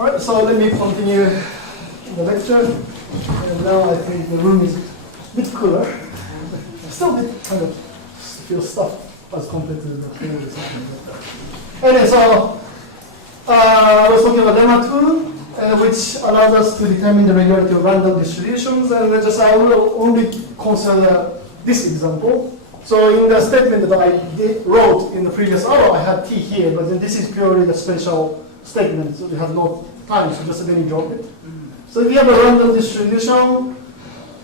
Alright, so let me continue the lecture. And now I think the room is a bit cooler. Still a bit kind of feel stuffed as compared to the field or something like that. Anyway, so I was talking about lemma 2, which allows us to determine the regularity of random distributions. And I will only consider this example. So in the statement that I wrote in the previous hour, I had t here, but then this is purely the spatial statement, so it has no time, so just then you drop it. So if you have a random distribution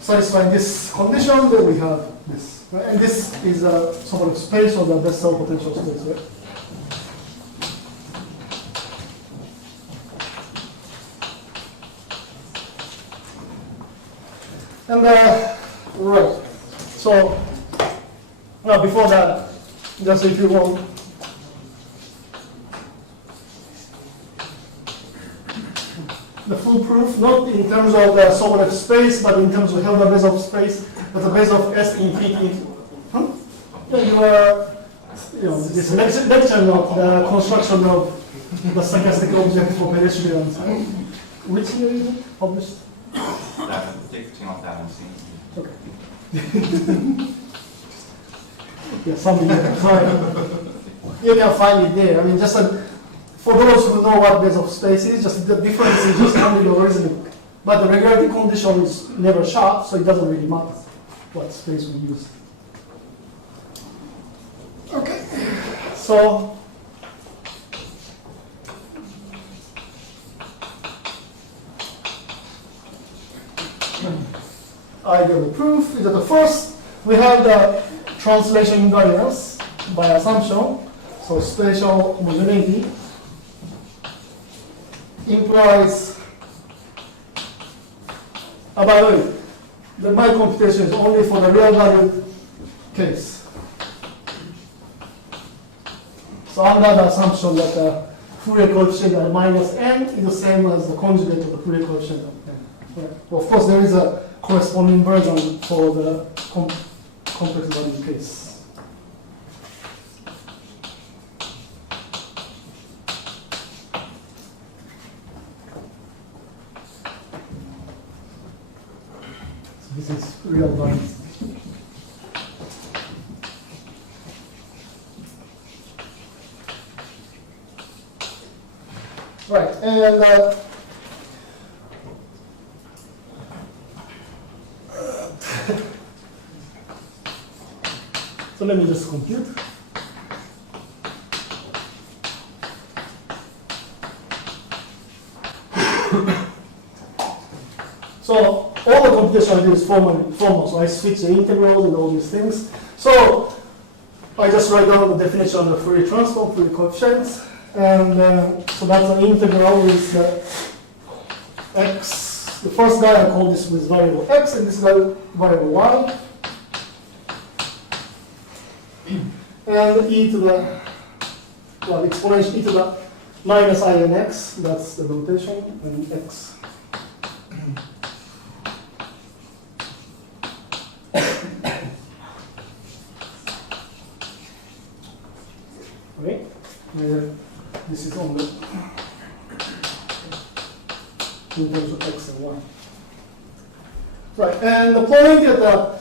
satisfying this condition, then we have this. Right? And this is a sort of space of the Bessel potential space, right? And right, so now before that, just if you want, the full proof, not in terms of the sort of space, but in terms of Hilbert base of space, but the base of S infinity. Huh? Yeah, this lecture note, the construction of the stochastic object for pedestrians. Which year is it published? 2016. Okay. Yeah, something like that. Sorry. You can find it there. I mean, just for those who know what base of space is, just the difference is just only logarithmic. But the regularity condition is never sharp, so it doesn't really matter what space we use. Okay. So ideal proof is that the first we have the translation invariance by assumption. So spatial homogeneity implies, by the way, my computation is only for the real valued case. So under the assumption that the Fourier coefficient at minus n is the same as the conjugate of the Fourier coefficient of n. Right. Well, of course, there is a corresponding version for the complex valued case. This is real value. Right, and so let me just compute. So all the computation I do is formal, so I switch the integrals and all these things. So I just write down the definition of the Fourier transform, Fourier coefficients, and so that's an integral with x. The first guy I call this with variable x, and this guy variable y, and e to the exponential e to the minus I n x. That's the notation, and x. Okay, this is only in terms of x and y. Right, and the point is that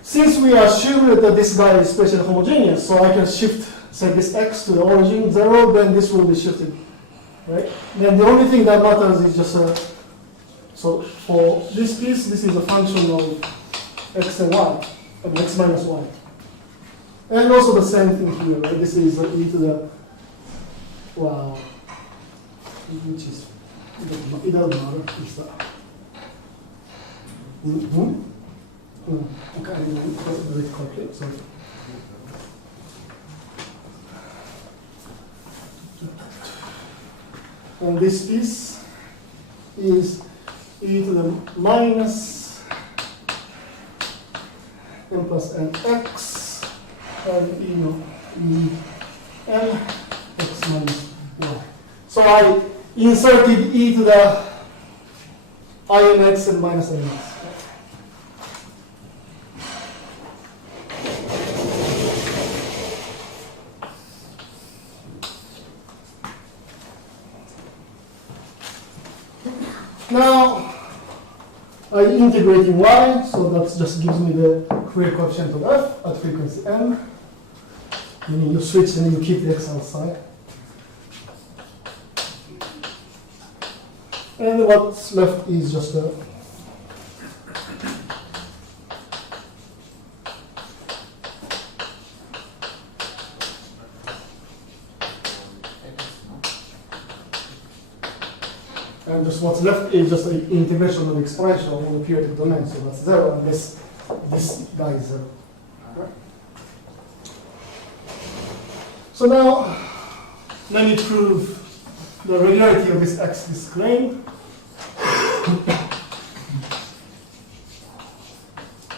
since we assume that this guy is spatially homogeneous, so I can shift, say, this x to the origin 0, then this will be shifted, right? Then the only thing that matters is just so for this piece, this is a function of x and y, of x minus y. And also the same thing here, right? This is e to the, well, which is, it doesn't matter, it's the, okay, I didn't do it correctly, sorry. And this piece is e to the minus n plus n x. And n x minus y. So I inserted e to the I n x and minus n x. Now, I integrate in y, so that just gives me the Fourier coefficient of f at frequency m. Meaning you switch and you keep the x outside. And what's left is just a and just what's left is just an integration of exponential on the periodic domain. So that's 0, and this guy is 0. So now, let me prove the regularity of this axis claim.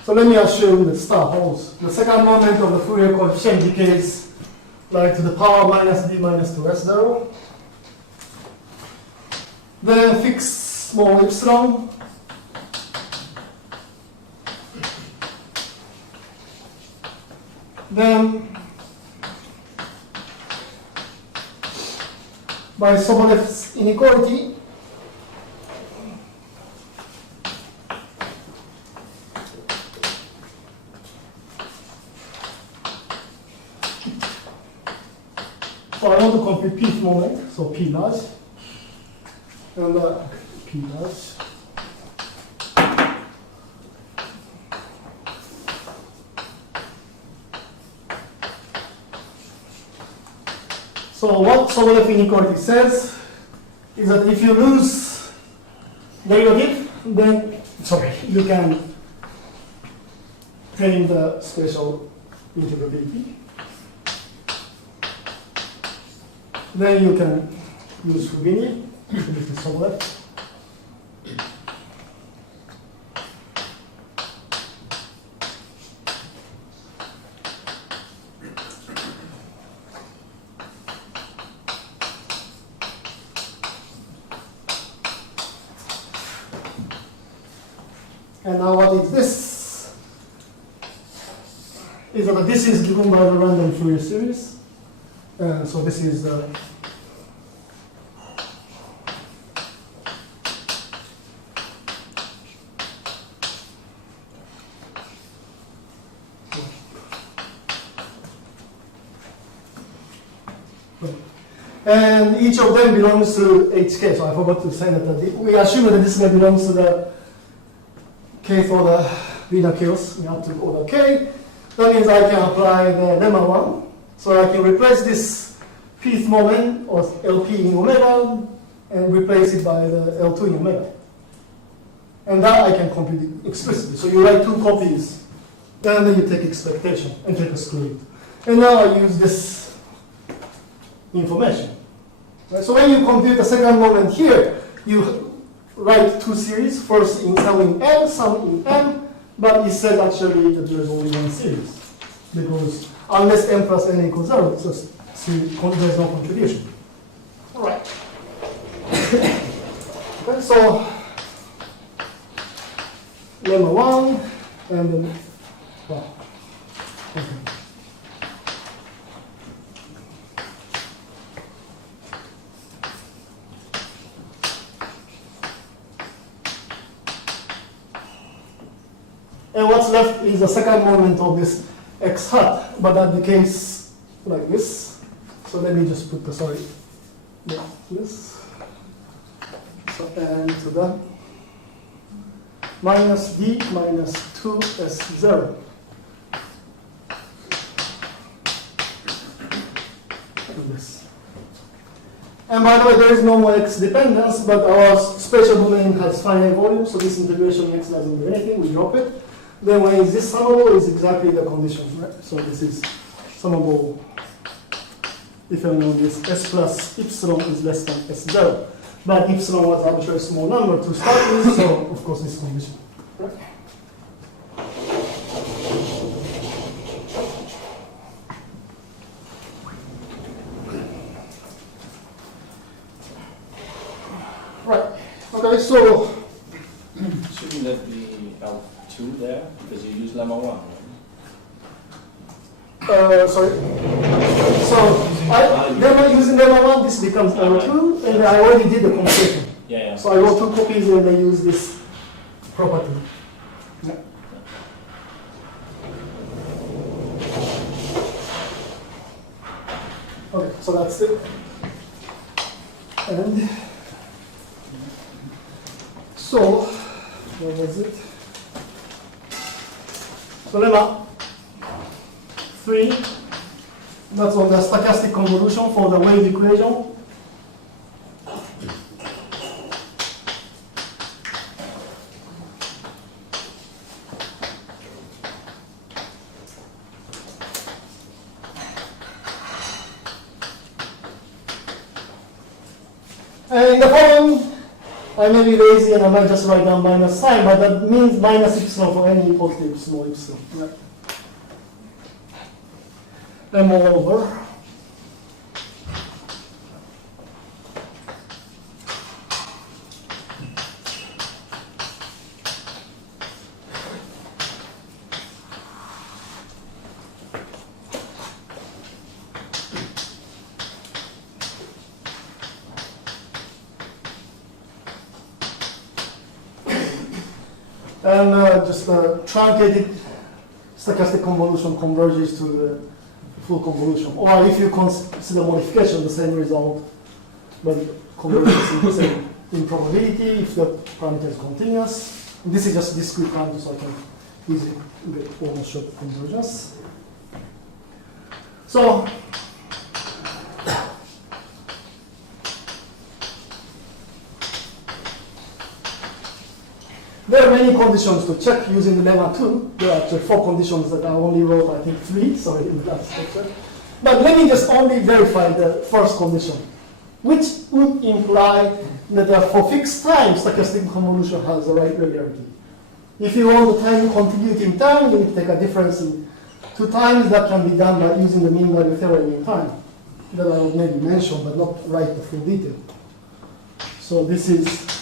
So let me assume that star holds. The second moment of the Fourier coefficient decays like to the power minus d minus 2s0. Then fix small epsilon. Then by Sobolev's inequality, so I want to compute pth moment, so p large, and p large. So what Sobolev inequality says is that if you lose derivative, then you can tame the spatial integrability. Then you can use Houdini, this is Sobolev. And now what is this? Is that this is given by the random Fourier series. So this is the and each of them belongs to HK. So I forgot to say that we assume that this belongs to the kth order Wiener chaos up to order k. That means I can apply the lemma 1. So I can replace this pth moment or LP in omega and replace it by the L2 in omega. And that I can compute it explicitly. So you write two copies, and then you take expectation and take a square root. And now I use this information. Right? So when you compute the second moment here, you write two series, first in some in n, some in m, but it said actually that there is only one series. Because unless m plus n equals 0, it's just there is no contribution. All right. Okay, so lemma 1, and then, well, okay. And what's left is the second moment of this x hat, but that decays like this. So let me just put the, this. So, and to the minus d minus 2s0. And this. And by the way, there is no more x dependence, but our spatial domain has finite volume, so this integration x doesn't do anything, we drop it. Then when is this summable is exactly the condition, right? So this is summable if I know this s plus epsilon is less than s0. But epsilon was arbitrary small number to start with, so of course this condition. Right? Right. Okay, so shouldn't that be L2 there? Because you use lemma 1, right? sorry. So using lemma 1, this becomes L2, and I already did the computation. Yeah, Yeah. So I wrote 2 copies and I use this property. Yeah. Okay, so that's it. And so, what was it? So lemma 3, that's on the stochastic convolution for the wave equation. And in the following, I may be lazy and I might just write down minus sign, but that means minus epsilon for any positive small epsilon. Right? And moreover, and just truncated stochastic convolution converges to the full convolution. Or if you consider modification, the same result, but converges in the same improbability if the parameter is continuous. And this is just discrete parameter, so I can easily get almost short convergence. So, there are many conditions to check using the lemma 2. There are actually 4 conditions that I only wrote, I think 3, sorry, in the last lecture. But let me just only verify the first condition, which would imply that for fixed time, stochastic convolution has the right regularity. If you want the time continuity in time, you need to take a difference in 2 times. That can be done by using the mean value theorem in time. That I will maybe mention, but not write the full detail. So this is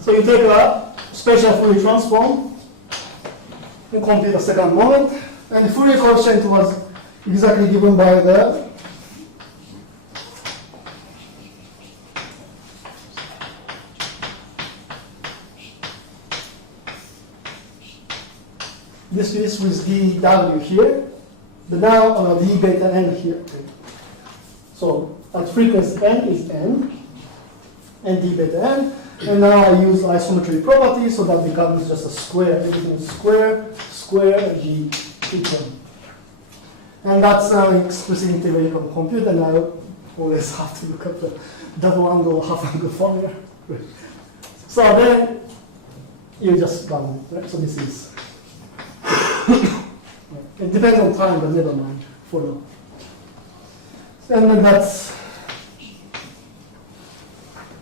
so you take a spatial Fourier transform and compute the second moment, and the Fourier coefficient was exactly given by the this is with dw here, but now on a d beta n here. So at frequency n is n, and d beta n. And now I use isometry property, so that becomes just a square. Everything is square, square, and d equal. And that's an explicit integral you can compute, and I always have to look at the double angle, half angle formula. So then you just run it, right? So this is. It depends on time, but never mind for now. And then that's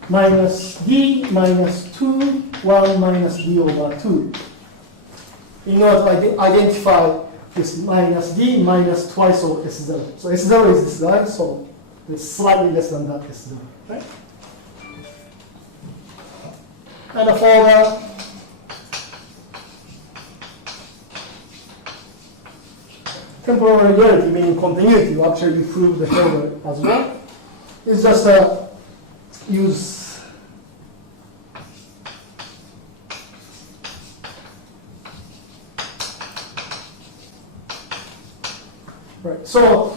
minus d minus 2, 1 minus d over 2. In order to identify this minus d minus twice of S0. So S0 is this guy, so it's slightly less than that S0, right? And for the temporal regularity, meaning continuity, you actually prove the theorem as well. It's just use right. So,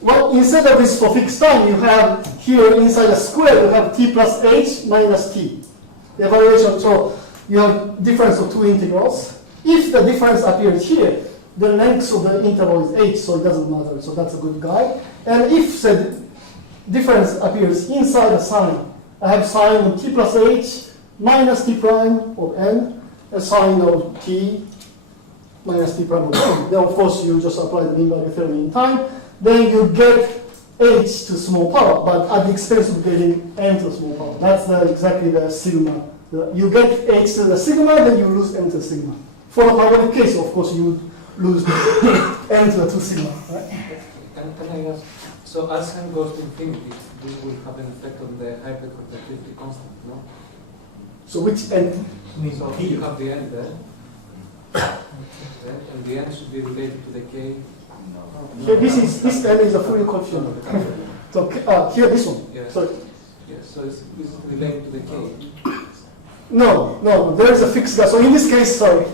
well, instead of this for fixed time, you have here inside a square, you have t plus h minus t. The evaluation, so you have difference of 2 integrals. If the difference appears here, the length of the interval is h, so it doesn't matter. So that's a good guide. And if the difference appears inside a sign, I have sign of t plus h minus t prime of n, a sign of t minus t prime of n. Then of course you just apply the mean value theorem in time. Then you get h to small power, but at the expense of getting n to small power. That's exactly the sigma. You get h to the sigma, then you lose n to the sigma. For a parabolic case, of course, you would lose n to the 2 sigma, right? Can I ask, so as n goes to infinity, this will have an effect on the hyperconductivity constant, no? So which n? So you have the n there. And the n should be related to the k. Here, this n is a Fourier coefficient. So here, this one. Yeah. Sorry. Yes, so it's related to the k. No, there is a fixed guy. So in this case, sorry,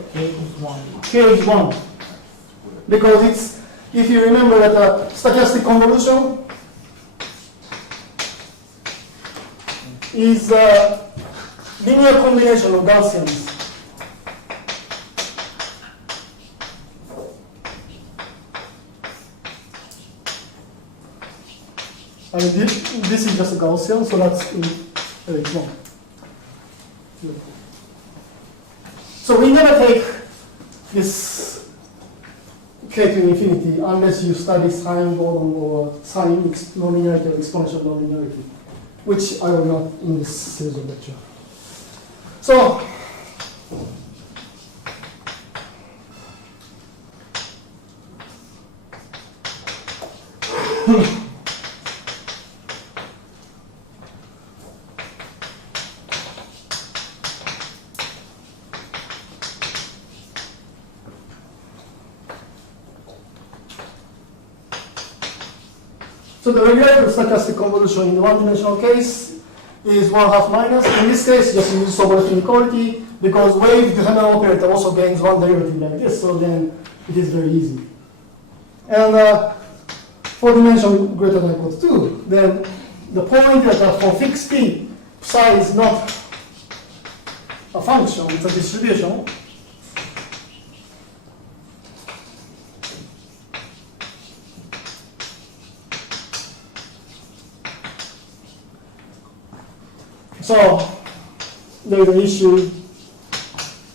k is 1. Because it's, if you remember that stochastic convolution is a linear combination of Gaussians. I mean, this is just a Gaussian, so that's in one. So we never take this k to infinity unless you study sine Gordon or sine nonlinearity or exponential nonlinearity, which I will not in this series of lecture. So so the regulated stochastic convolution in the one-dimensional case is 1/2 minus. In this case, just use Sobolev inequality because wave Hamilton operator also gains one derivative like this, so then it is very easy. And for dimension greater than or equal to 2, then the point that for fixed t, psi is not a function, it's a distribution. So there is an issue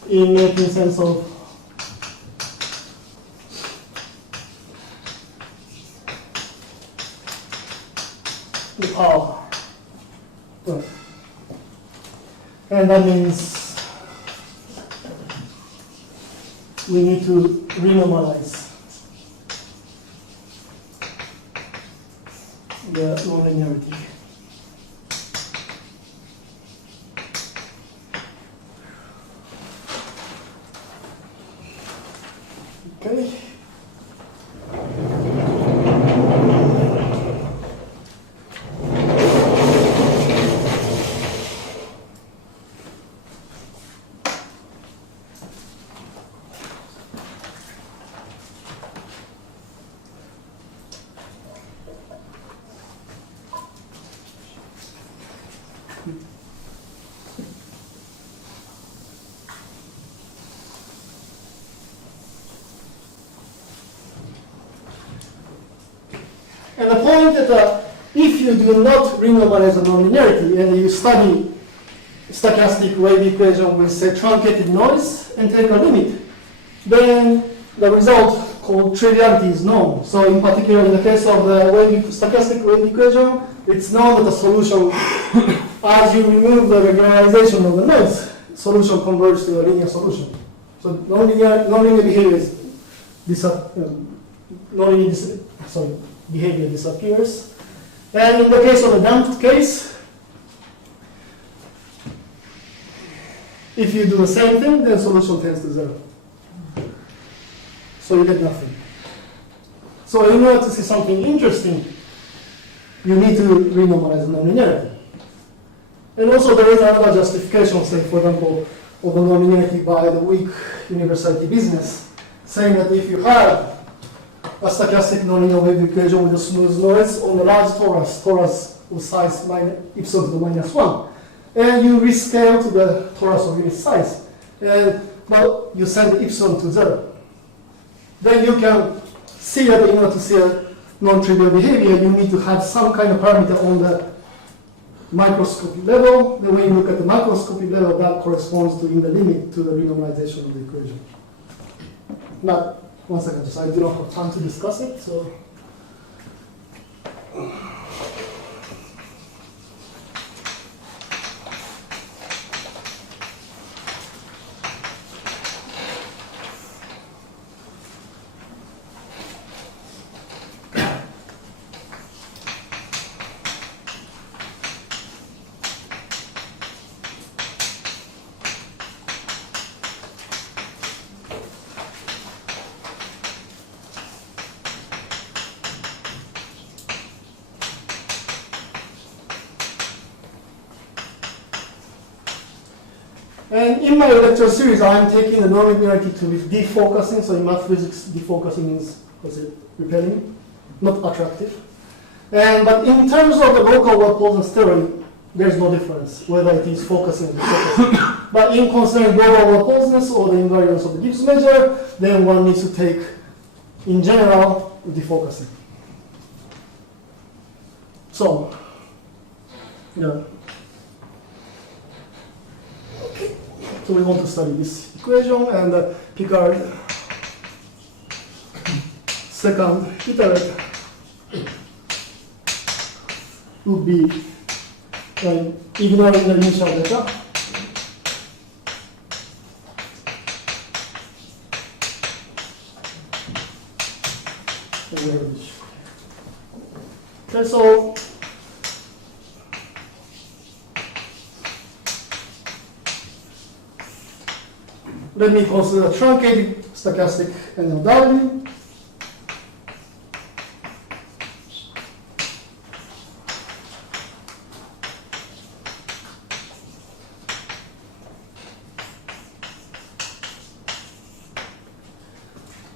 in making sense of the power. Right. And that means we need to renormalize the nonlinearity. Okay. And the point that if you do not renormalize the nonlinearity and you study stochastic wave equation with, say, truncated noise and take a limit, then the result called triviality is known. So in particular, in the case of the stochastic wave equation, it's known that the solution, as you remove the regularization of the noise, solution converges to a linear solution. So nonlinear behavior is behavior disappears. And in the case of a damped case, if you do the same thing, then solution tends to 0. So you get nothing. So in order to see something interesting, you need to renormalize nonlinearity. And also there is another justification, say for example, of the nonlinearity by the Wick universality business, saying that if you have a stochastic nonlinear wave equation with a smooth noise on a large torus with size epsilon to the -1, and you rescale to the torus of unit size, but you send the epsilon to 0. Then you can see that in order to see a non-trivial behavior, you need to have some kind of parameter on the microscopic level. Then when you look at the macroscopic level, that corresponds to, in the limit, to the renormalization of the equation. Now, one second, just I do not have time to discuss it, so. And in my lecture series, I'm taking the nonlinearity to be defocusing. So in math physics, defocusing means, what's it, repelling, not attractive. But in terms of the local well-posedness theory, there's no difference whether it is focusing or defocusing. But in considering global well-posedness or the invariance of the Gibbs measure, then one needs to take, in general, defocusing. So, yeah. Okay. So we want to study this equation, and Picard second iterate would be ignoring the initial data. Okay, so let me consider truncated stochastic SNLW.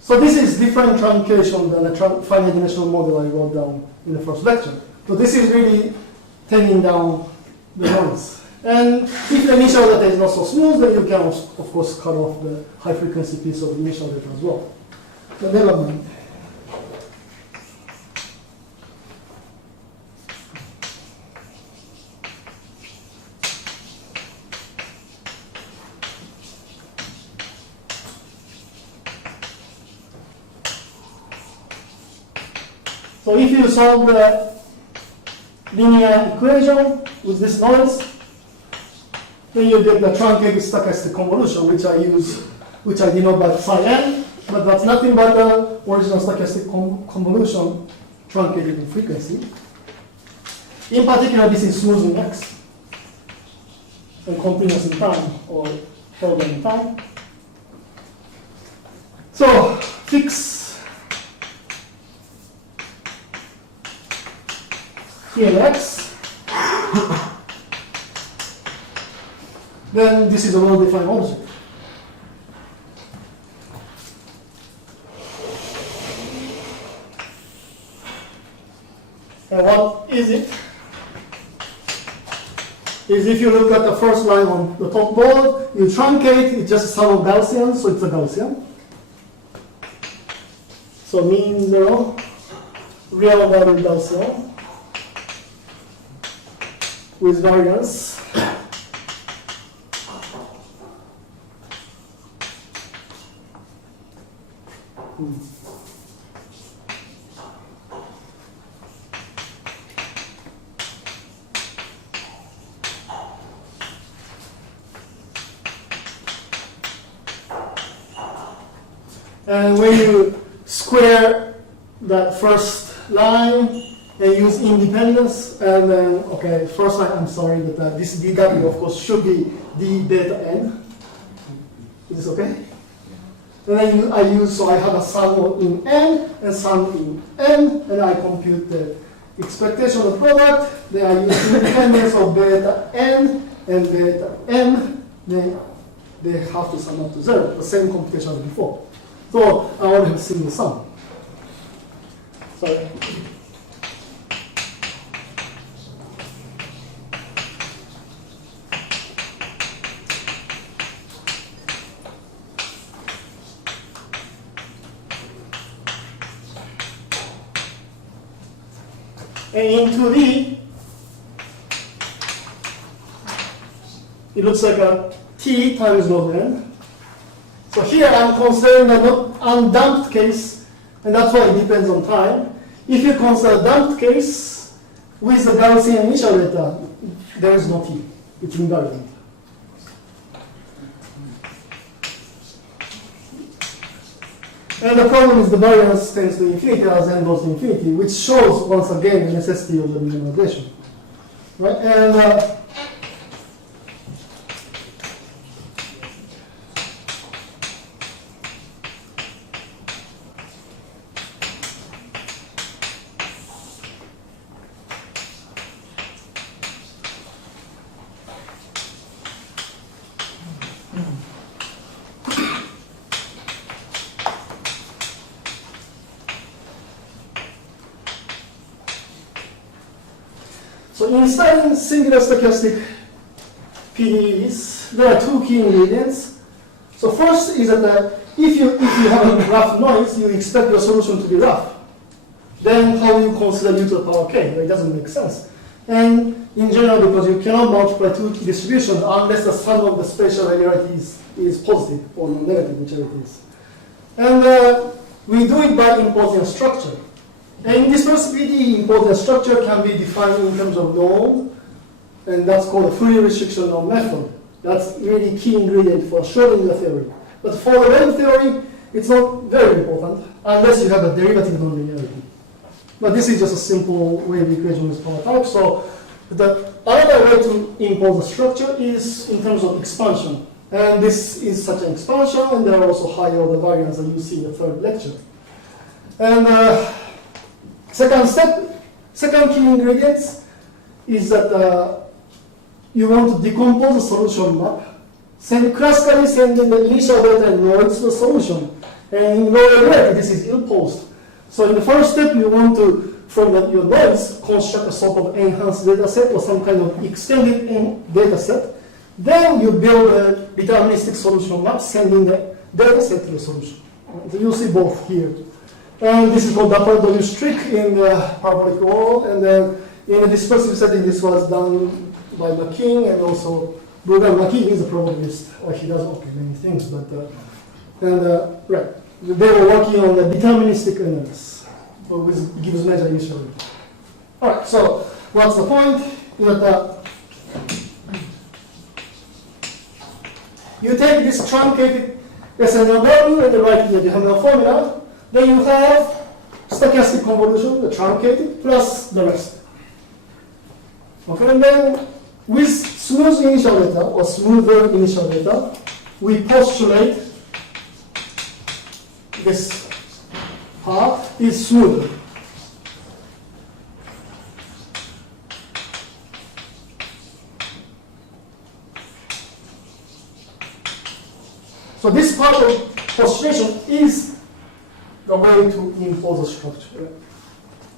So this is different truncation than the finite dimensional model I wrote down in the first lecture. So this is really taming down the noise. And if the initial data is not so smooth, then you can, of course, cut off the high frequency piece of the initial data as well. But never mind. So if you solve the linear equation with this noise, then you get the truncated stochastic convolution, which I denote by psi n, but that's nothing but the original stochastic convolution truncated in frequency. In particular, this is smooth in x and continuous in time, or held in time. So fix here x, then this is a well-defined object. And what is it? Is if you look at the first line on the top board, you truncate, it's just a sum of Gaussian, so it's a Gaussian. So mean zero, real value Gaussian with variance. And when you square that first line and use independence, and then, okay, first line, I'm sorry, that this dw, of course, should be d beta n. Is this okay? And then I use, so I have a sum in n and sum in n, and I compute the expectation of the product. Then I use independence of beta n and beta m. Then they have to sum up to 0, the same computation as before. So I only have single sum. Sorry. And in 2D, it looks like a t times log n. So here I'm considering the undamped case, and that's why it depends on time. If you consider damped case with the Gaussian initial data, there is no t. It's invariant. And the problem is the variance tends to infinity as n goes to infinity, which shows once again the necessity of the renormalization. Right? And So in studying singular stochastic PDEs, there are two key ingredients. So first is that if you have a rough noise, you expect your solution to be rough. Then how do you consider u to the power k? It doesn't make sense. And in general, because you cannot multiply two distributions unless the sum of the spatial regularities is positive or negative, whichever it is. And we do it by imposing a structure. And in this first PDE, imposing a structure can be defined in terms of norm, and that's called a Fourier restriction norm method. That's really key ingredient for Schrödinger theory. But for the wave theory, it's not very important unless you have a derivative nonlinearity. But this is just a simple wave equation with power type. So the other way to impose a structure is in terms of expansion. And this is such an expansion, and there are also higher order variants that you see in the third lecture. And second key ingredient is that you want to decompose the solution map. Classically sending the initial data and noise to the solution. And in low regularity, this is ill-posed. So in the first step, you want to, from your noise, construct a sort of enhanced data set or some kind of extended data set. Then you build a deterministic solution map, sending the data set to the solution. So you'll see both here. And this is called Doppler-W's trick in the parabolic world. And then in a dispersive setting, this was done by McKean and also Program. McKean is a probabilist. He does many things, but right. They were working on the deterministic analysis, which gives measure initially. All right. So what's the point? That you take this truncated SNLW and you write the determinant formula. Then you have stochastic convolution, the truncated, plus the rest. Okay, and then with smooth initial data or smoother initial data, we postulate this part is smoother. So this part of postulation is the way to impose a structure.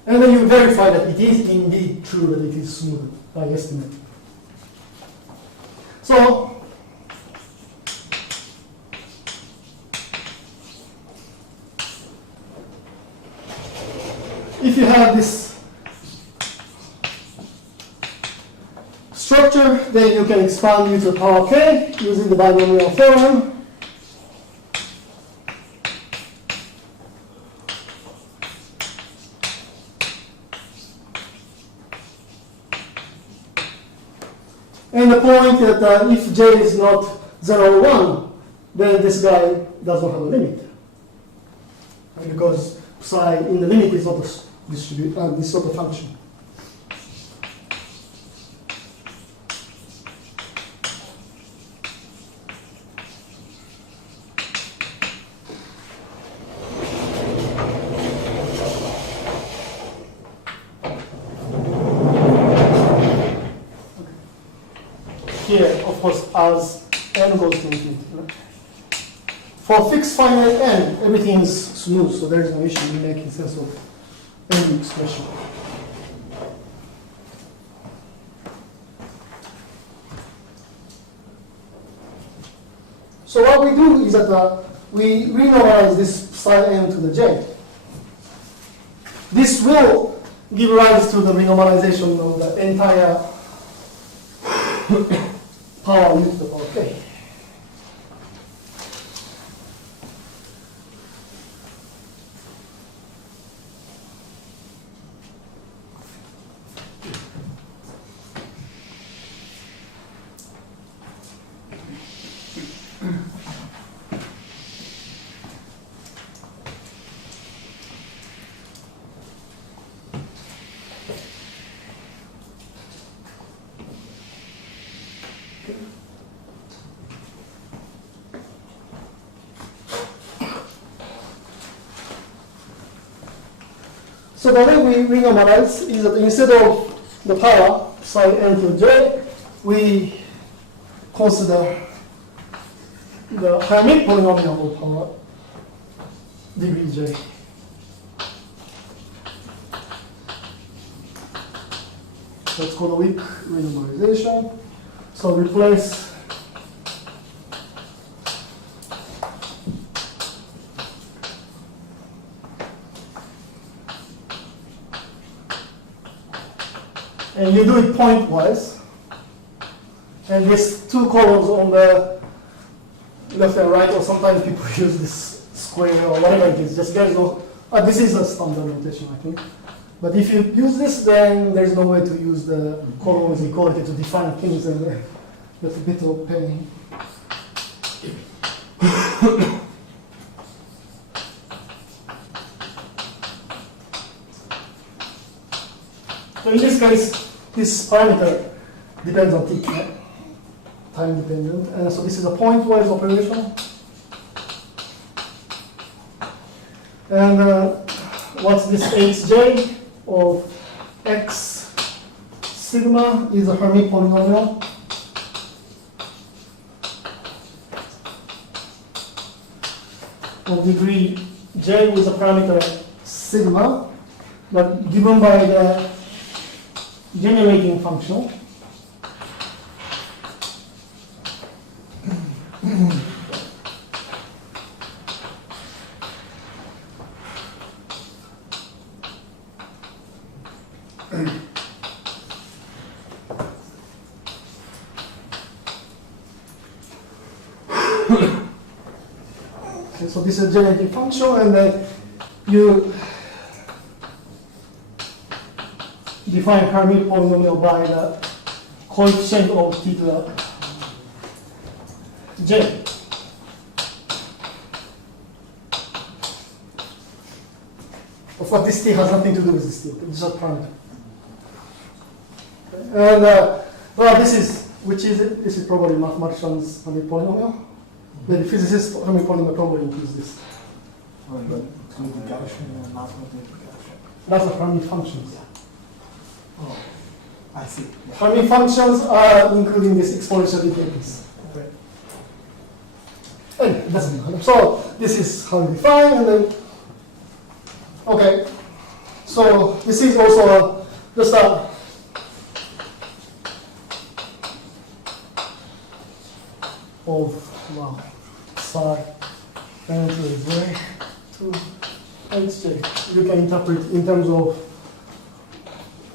And then you verify that it is indeed true that it is smooth by estimate. So, if you have this structure, then you can expand u to the power k using the binomial theorem. And the point that if j is not 0 or 1, then this guy does not have a limit. Because psi in the limit is not a this sort of function. Here, of course, as n goes to infinity. Right? For fixed finite n, everything is smooth, so there is no issue in making sense of any expression. So what we do is that we renormalize this psi n to the j. This will give rise to the renormalization of the entire power u to the power k. So the way we renormalize is that instead of the power psi n to j, we consider the Hermite polynomial of power degree j. That's called a Wick renormalization. So replace and you do it pointwise. And these two columns on the left and right, or sometimes people use this square or whatever it is, just there's no, this is a standard notation, I think. But if you use this, then there's no way to use the columns equality to define things, and that's a bit of a pain. So in this case, this parameter depends on t, right? Time dependent, and so this is a pointwise operation. And what's this hj of x sigma is a Hermite polynomial. Of degree j with a parameter sigma, but given by the generating function. Okay, so this is a generating function, and then you define Hermite polynomial by the coefficient of t to the j. Of course, this t has nothing to do with this t. It's just parameter. And well, this is, which is it? This is probably mathematician's Hermite polynomial. The physicist Hermite polynomial probably includes this. That's the Hermite functions. Oh, I see. Hermite functions are including this exponential dependence. Okay. Anyway, it doesn't matter. So this is how we define, and then okay. So this is also just a of wow psi and j to hj. You can interpret in terms of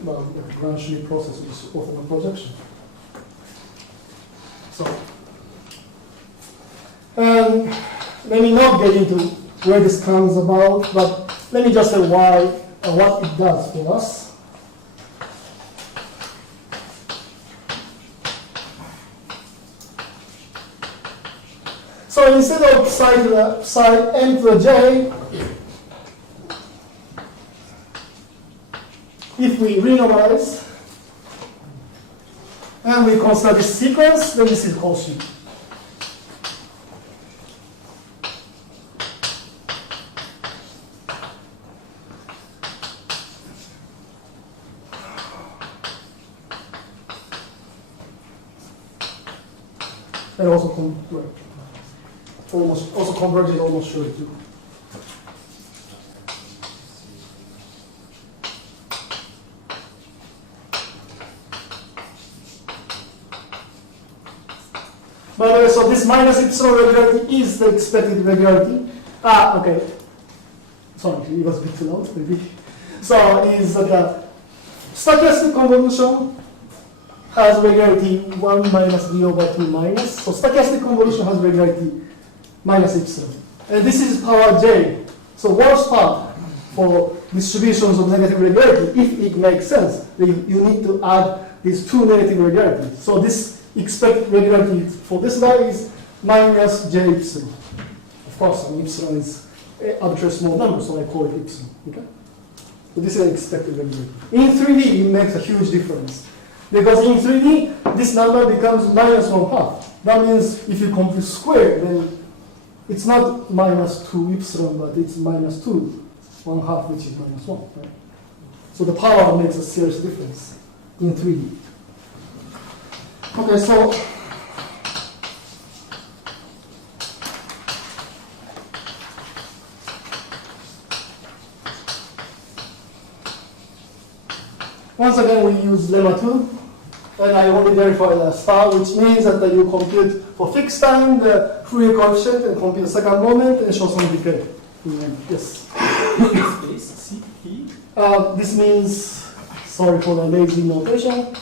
well, the Grant-Schmidt process is often a projection. So, let me not get into where this comes about, but let me just say why, what it does for us. So instead of psi n to the j, if we renormalize and we consider this sequence, then this is Cauchy. And also converges almost surely too. By the way, so this minus epsilon regularity is the expected regularity. Okay. Sorry, it was a bit too loud, maybe. So is that the stochastic convolution has regularity 1 minus d over 2 minus. So stochastic convolution has regularity minus epsilon. And this is power j. So worst part for distributions of negative regularity, if it makes sense, you need to add these two negative regularities. So this expected regularity for this guy is minus j epsilon. Of course, epsilon is an arbitrary small number, so I call it epsilon. Okay? So this is an expected regularity. In 3D, it makes a huge difference. Because in 3D, this number becomes minus 1/2. That means if you compute square, then it's not minus 2 epsilon, but it's minus 2, 1/2, which is minus 1. Right? So the power makes a serious difference in 3D. Okay, so once again, we use lemma 2, and I only verify the star, which means that you compute for fixed time the Fourier coefficient and compute the second moment and show some decay. Yes. Is CP? This means, sorry for the lazy notation.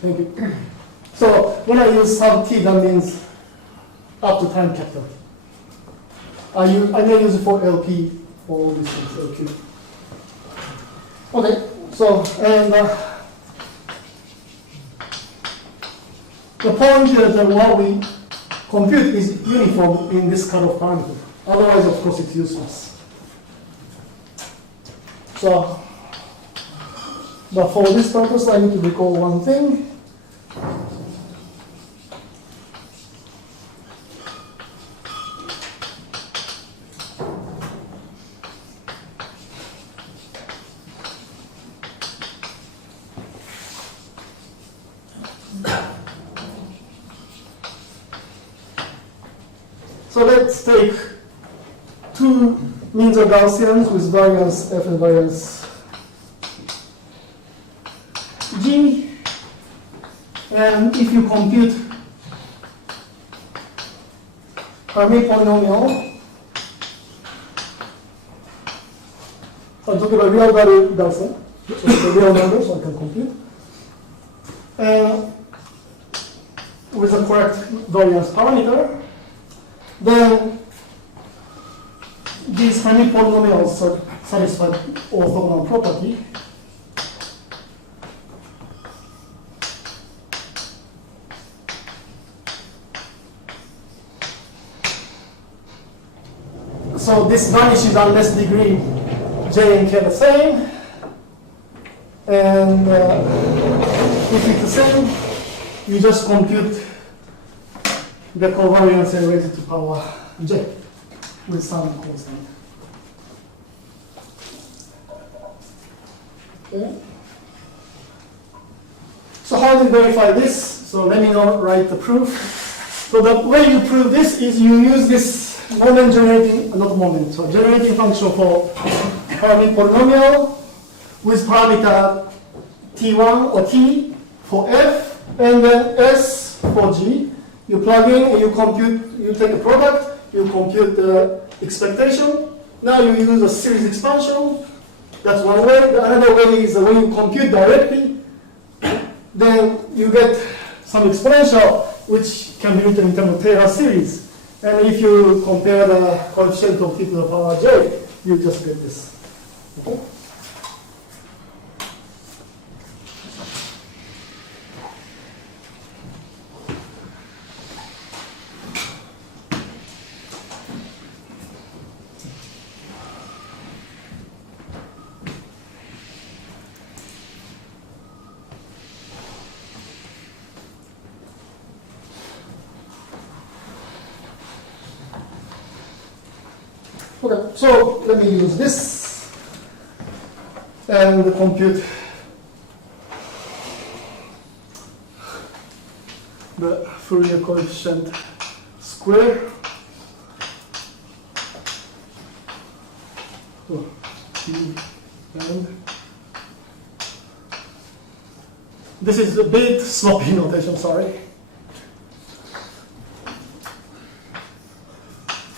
Thank you. So when I use sub t, that means up to time capital T. I may use it for LP for all these things, LQ. Okay, so, and the point is that what we compute is uniform in this kind of parameter. Otherwise, of course, it's useless. So, but for this purpose, I need to recall one thing. So let's take two means of Gaussians with variance f and variance g, and if you compute Hartree polynomial, I'm talking about real value Gaussian, so the real numbers I can compute, and with the correct variance parameter, then these Hartree polynomials satisfy orthogonal property. So this vanishes unless degree j and k are the same. And if it's the same, you just compute the covariance and raise it to power j with some constant. Okay. So how do you verify this? So let me now write the proof. So the way you prove this is you use this moment generating, not moment, so generating function for Hartree polynomial with parameter t1 or t for f, and then s for g. You plug in, and you compute, you take a product, you compute the expectation. Now you use a series expansion. That's one way. The another way is when you compute directly, then you get some exponential, which can be written in terms of Taylor series. And if you compare the coefficient of t to the power j, you just get this. Okay? Okay, so let me use this and compute the Fourier coefficient square. Oh, and this is a bit sloppy notation, sorry.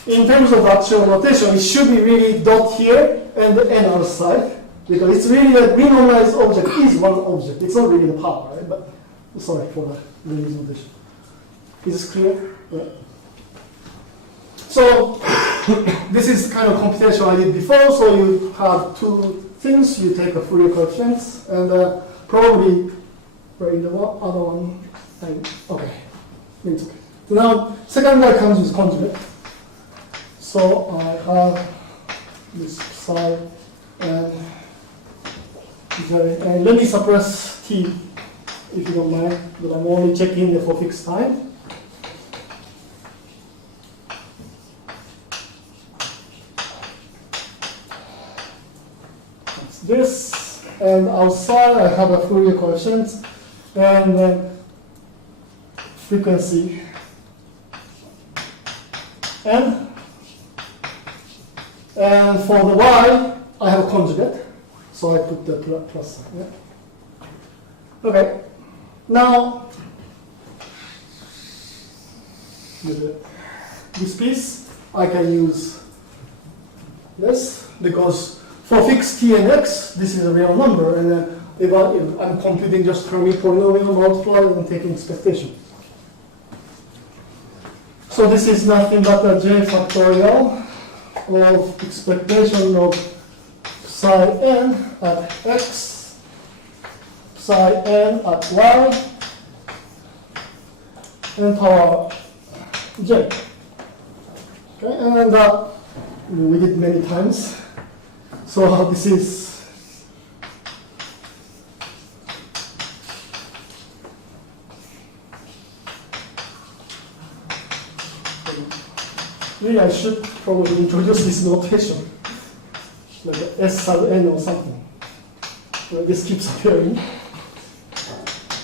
In terms of actual notation, it should be really dot here and the n outside, because it's really a renormalized object is one object. It's not really the power, right? But sorry for the lazy notation. Is this clear? Yeah. So this is kind of computation I did before. So you have two things. You take a Fourier coefficients and probably right in the other one. And, okay, it's okay. So now second guy comes with conjugate. So I have this side and let me suppress t if you don't mind, but I'm only checking it for fixed time. That's this, and outside I have a Fourier coefficient and then frequency n. And for the y, I have a conjugate, so I put the plus sign. Yeah? Okay. Now, with this piece, I can use this because for fixed t and x, this is a real number, and if I'm computing just Fermi polynomial multiplied and taking expectation. So this is nothing but a j factorial of expectation of psi n at x, psi n at y, and power j. Okay, and that we did many times. So this is really, I should probably introduce this notation, like S sub n or something. Well, this keeps appearing.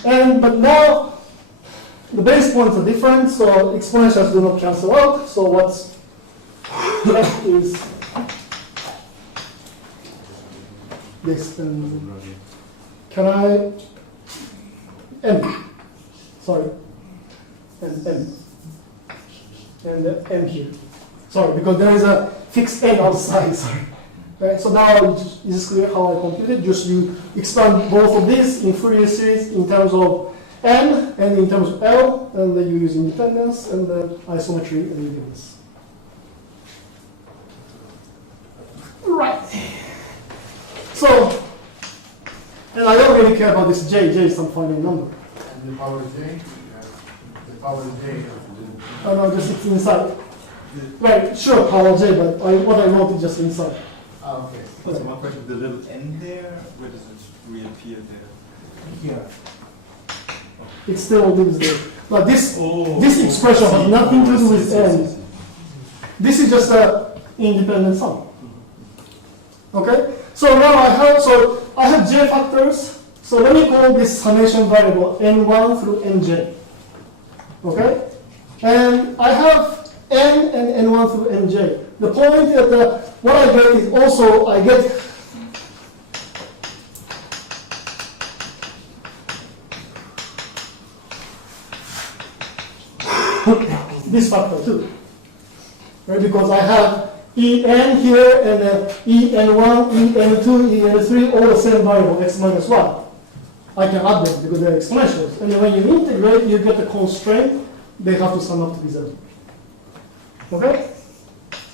But now, the base points are different, so exponentials do not cancel out. So what's left is this. Can I m? Sorry, and m. And m here. Sorry, because there is a fixed n outside. Sorry. Okay, so now is this clear how I compute it? Just you expand both of these in Fourier series in terms of n and in terms of L, and then you use independence and the isometry and you give this. Right. So, and I don't really care about this j. J is some finite number. And the power j? The power j. Oh no, just it's inside. Right, sure, power j, but what I wrote is just inside. Ah, okay. Also one question, the little n there, where does it reappear there? Here. It still lives there. But this expression has nothing to do with n. This is just an independent sum. Okay? So now I have j factors. So let me call this summation variable n1 through nj. Okay? And I have n and n1 through nj. The point that what I get is also I get this factor too, right? Because I have en here and en1, en2, en3, all the same variable x minus y. I can add them because they're exponentials. And then when you integrate, you get the constraint. They have to sum up to be 0. Okay?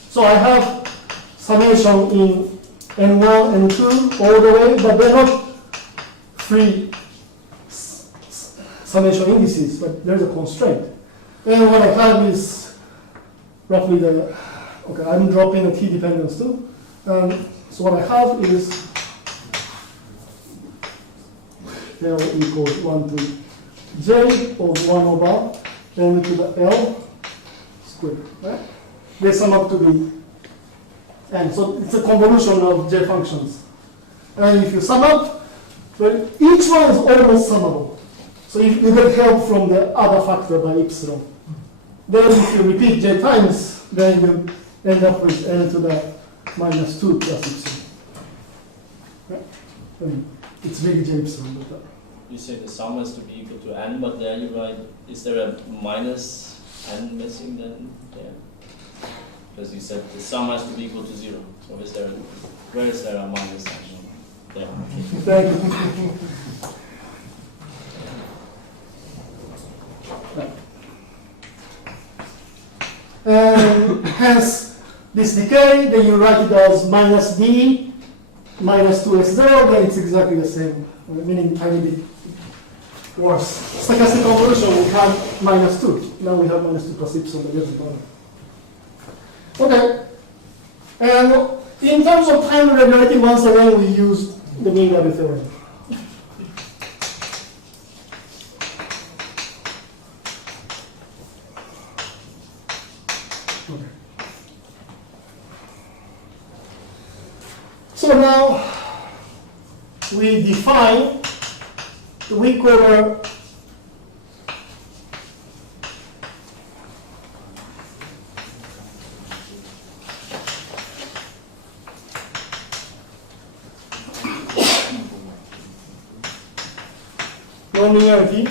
So I have summation in n1 and 2 all the way, but they're not free summation indices, but there's a constraint. And what I have is roughly the, okay, I'm dropping the t dependence too. So what I have is L equals 1 to j of 1 over n to the L squared, right? They sum up to be n. So it's a convolution of j functions. And if you sum up, well, each one is almost summable. So if you get help from the other factor by epsilon. Then if you repeat j times, then you end up with n to the minus 2 plus epsilon. Right? It's really j epsilon. But, You say the sum has to be equal to n, but there you write, is there a minus n missing then there? Because you said the sum has to be equal to 0. So is there, where is there a minus n? There. Thank you. And hence, this decay, then you write it as minus d minus 2x0, then it's exactly the same, meaning tiny bit worse. Stochastic convolution, we have minus 2. Now we have minus 2 plus epsilon, that doesn't bother. Okay. And in terms of time regularity, once again, we used the mean value theorem. Okay. So now we define the Wick over nonlinearity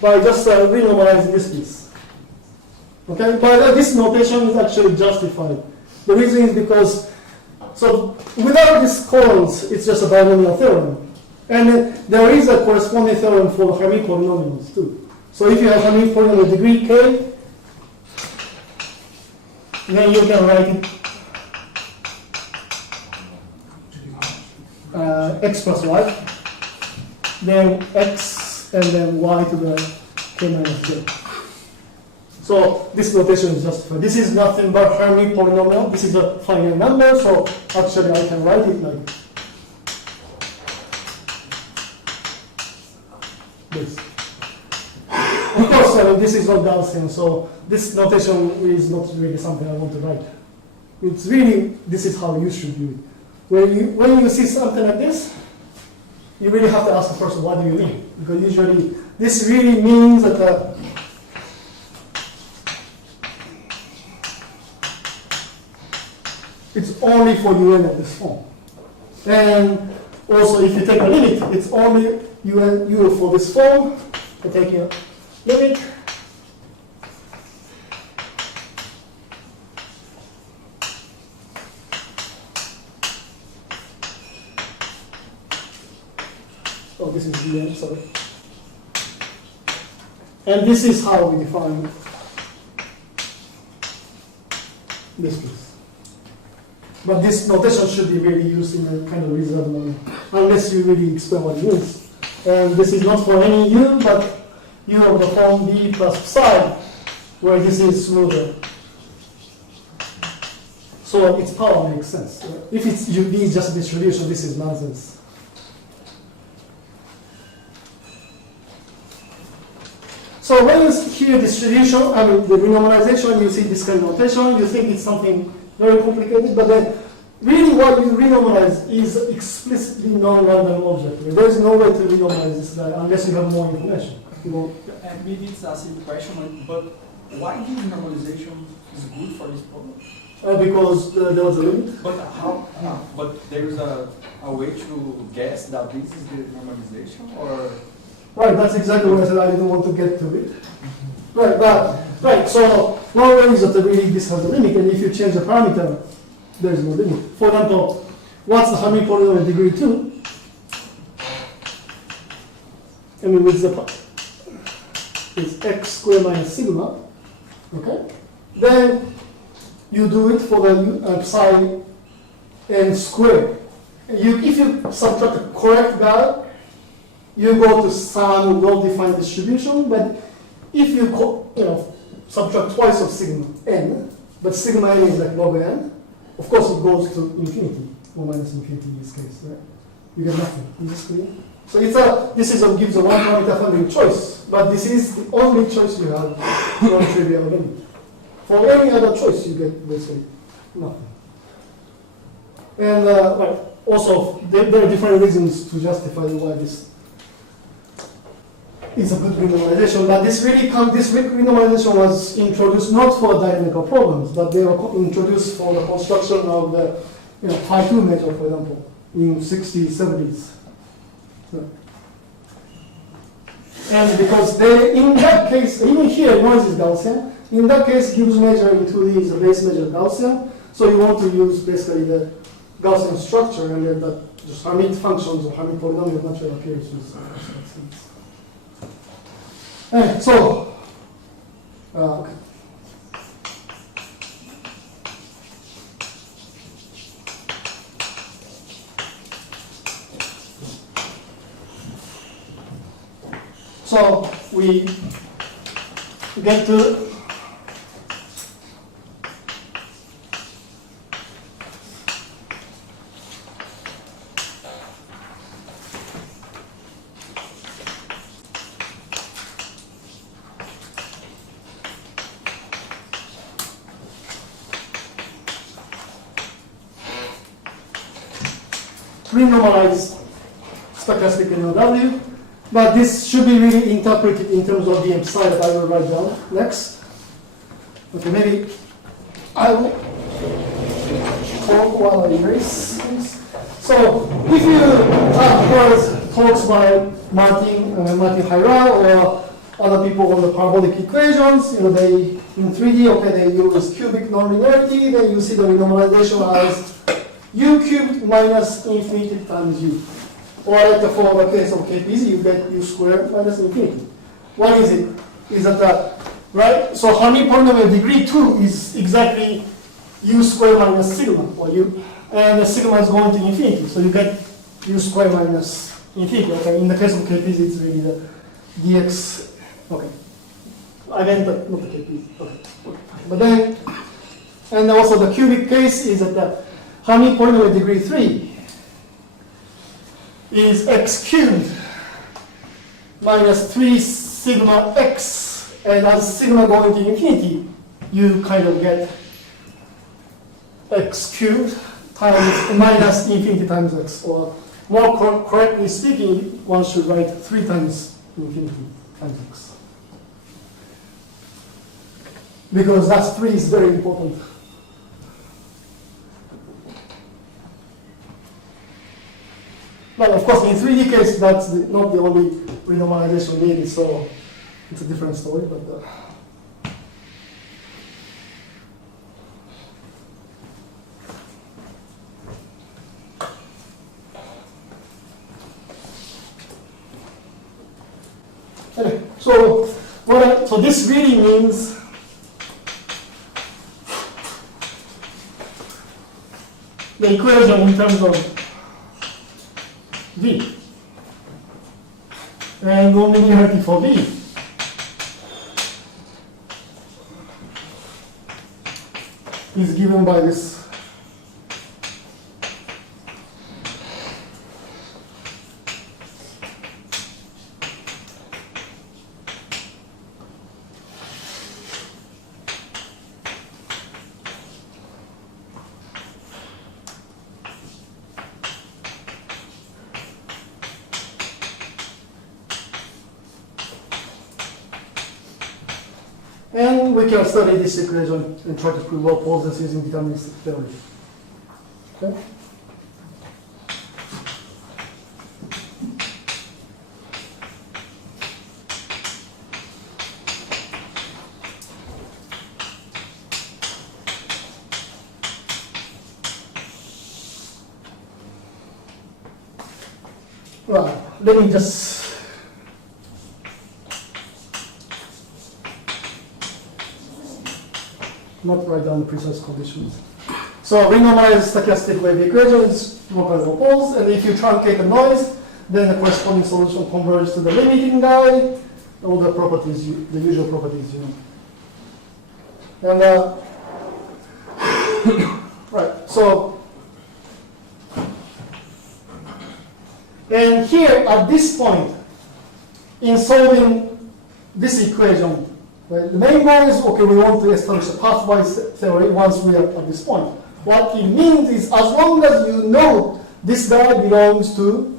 by just renormalizing this piece. Okay, but this notation is actually justified. The reason is because, so without these columns, it's just a binomial theorem. And there is a corresponding theorem for Hartree polynomials too. So if you have Hartree polynomial degree k, then you can write it x plus y, then x and then y to the k minus j. So this notation is justified. This is nothing but Hartree polynomial. This is a finite number, so actually I can write it like this. Of course, this is not Gaussian, so this notation is not really something I want to write. It's really, this is how you should do it. When you see something like this, you really have to ask the person, what do you mean? Because usually, this really means that it's only for UN of this form. And also, if you take a limit, it's only U for this form. I take a limit. Oh, this is UN, sorry. And this is how we define this piece. But this notation should be really used in a kind of reserved manner, unless you really explain what it means. And this is not for any U, but U of the form B plus psi, where this is smoother. So its power makes sense. If it's U, B is just a distribution, this is nonsense. So when you hear distribution, I mean the renormalization, you see this kind of notation, you think it's something very complicated, but then really what you renormalize is explicitly non-random object. There is no way to renormalize this guy unless you have more information. And maybe it's a simple question, but why this normalization is good for this problem? Because there was a limit. But how? But there is a way to guess that this is the normalization, or? Right, that's exactly what I said. I didn't want to get to it. Right. So one way is that really this has a limit, and if you change the parameter, there is no limit. For example, what's the Hartree polynomial degree 2? I mean, with the is x squared minus sigma. Okay. Then you do it for the psi n squared. If you subtract the correct guy, you go to some well-defined distribution. But if you subtract twice of sigma n, but sigma n is like log n, of course it goes to infinity, 1 minus infinity in this case, right? You get nothing. Is this clear? So gives a one parameter funding choice, but this is the only choice you have non-trivial limit. For any other choice, you get basically nothing. And also, there are different reasons to justify why this is a good renormalization, but this renormalization was introduced not for dynamical problems, but they were introduced for the construction of the phi 2 measure, for example, in 60s, 70s. So, and because in that case, even here noise is Gaussian, in that case Gibbs measure in 2D is a base measure Gaussian, so you want to use basically the Gaussian structure, and then that just Hartree functions or Hartree polynomial naturally appears with so, okay. So we get to renormalized stochastic SNLW, but this should be really interpreted in terms of the psi that I will write down next. Okay, maybe I will talk while I erase things. So if you have heard talks by Martin Hira or other people on the parabolic equations, they in 3D, okay, they use cubic nonlinearity, then you see the renormalization as u cubed minus infinity times u. Or like for the case of KPZ, you get u squared minus infinity. What is it? Is that right? So Hartree polynomial degree 2 is exactly u squared minus sigma, or u, and the sigma is going to infinity, so you get u squared minus infinity. Okay, in the case of KPZ, it's really the dx. Okay, I meant that, not the KPZ. Okay, but then, and also the cubic case is that the Hartree polynomial degree 3 is x cubed minus 3 sigma x, and as sigma going to infinity, you kind of get x cubed times minus infinity times x, or more correctly speaking, one should write 3 times infinity times x. Because that 3 is very important. But of course, in 3D case, that's not the only renormalization needed, so it's a different story. But anyway, so this really means the equation in terms of V and nonlinearity for V is given by this . And we can study this equation and try to prove well-posedness using deterministic theory. Okay? Right, let me just not write down the precise conditions. So renormalized stochastic wave equation is locally well-posed, and if you truncate the noise, then the corresponding solution converges to the limiting guy, all the properties, the usual properties, And right, so and here at this point, in solving this equation, right, the main goal is, okay, we want to establish a pathwise theory once we are at this point. What it means is, as long as you know this guy belongs to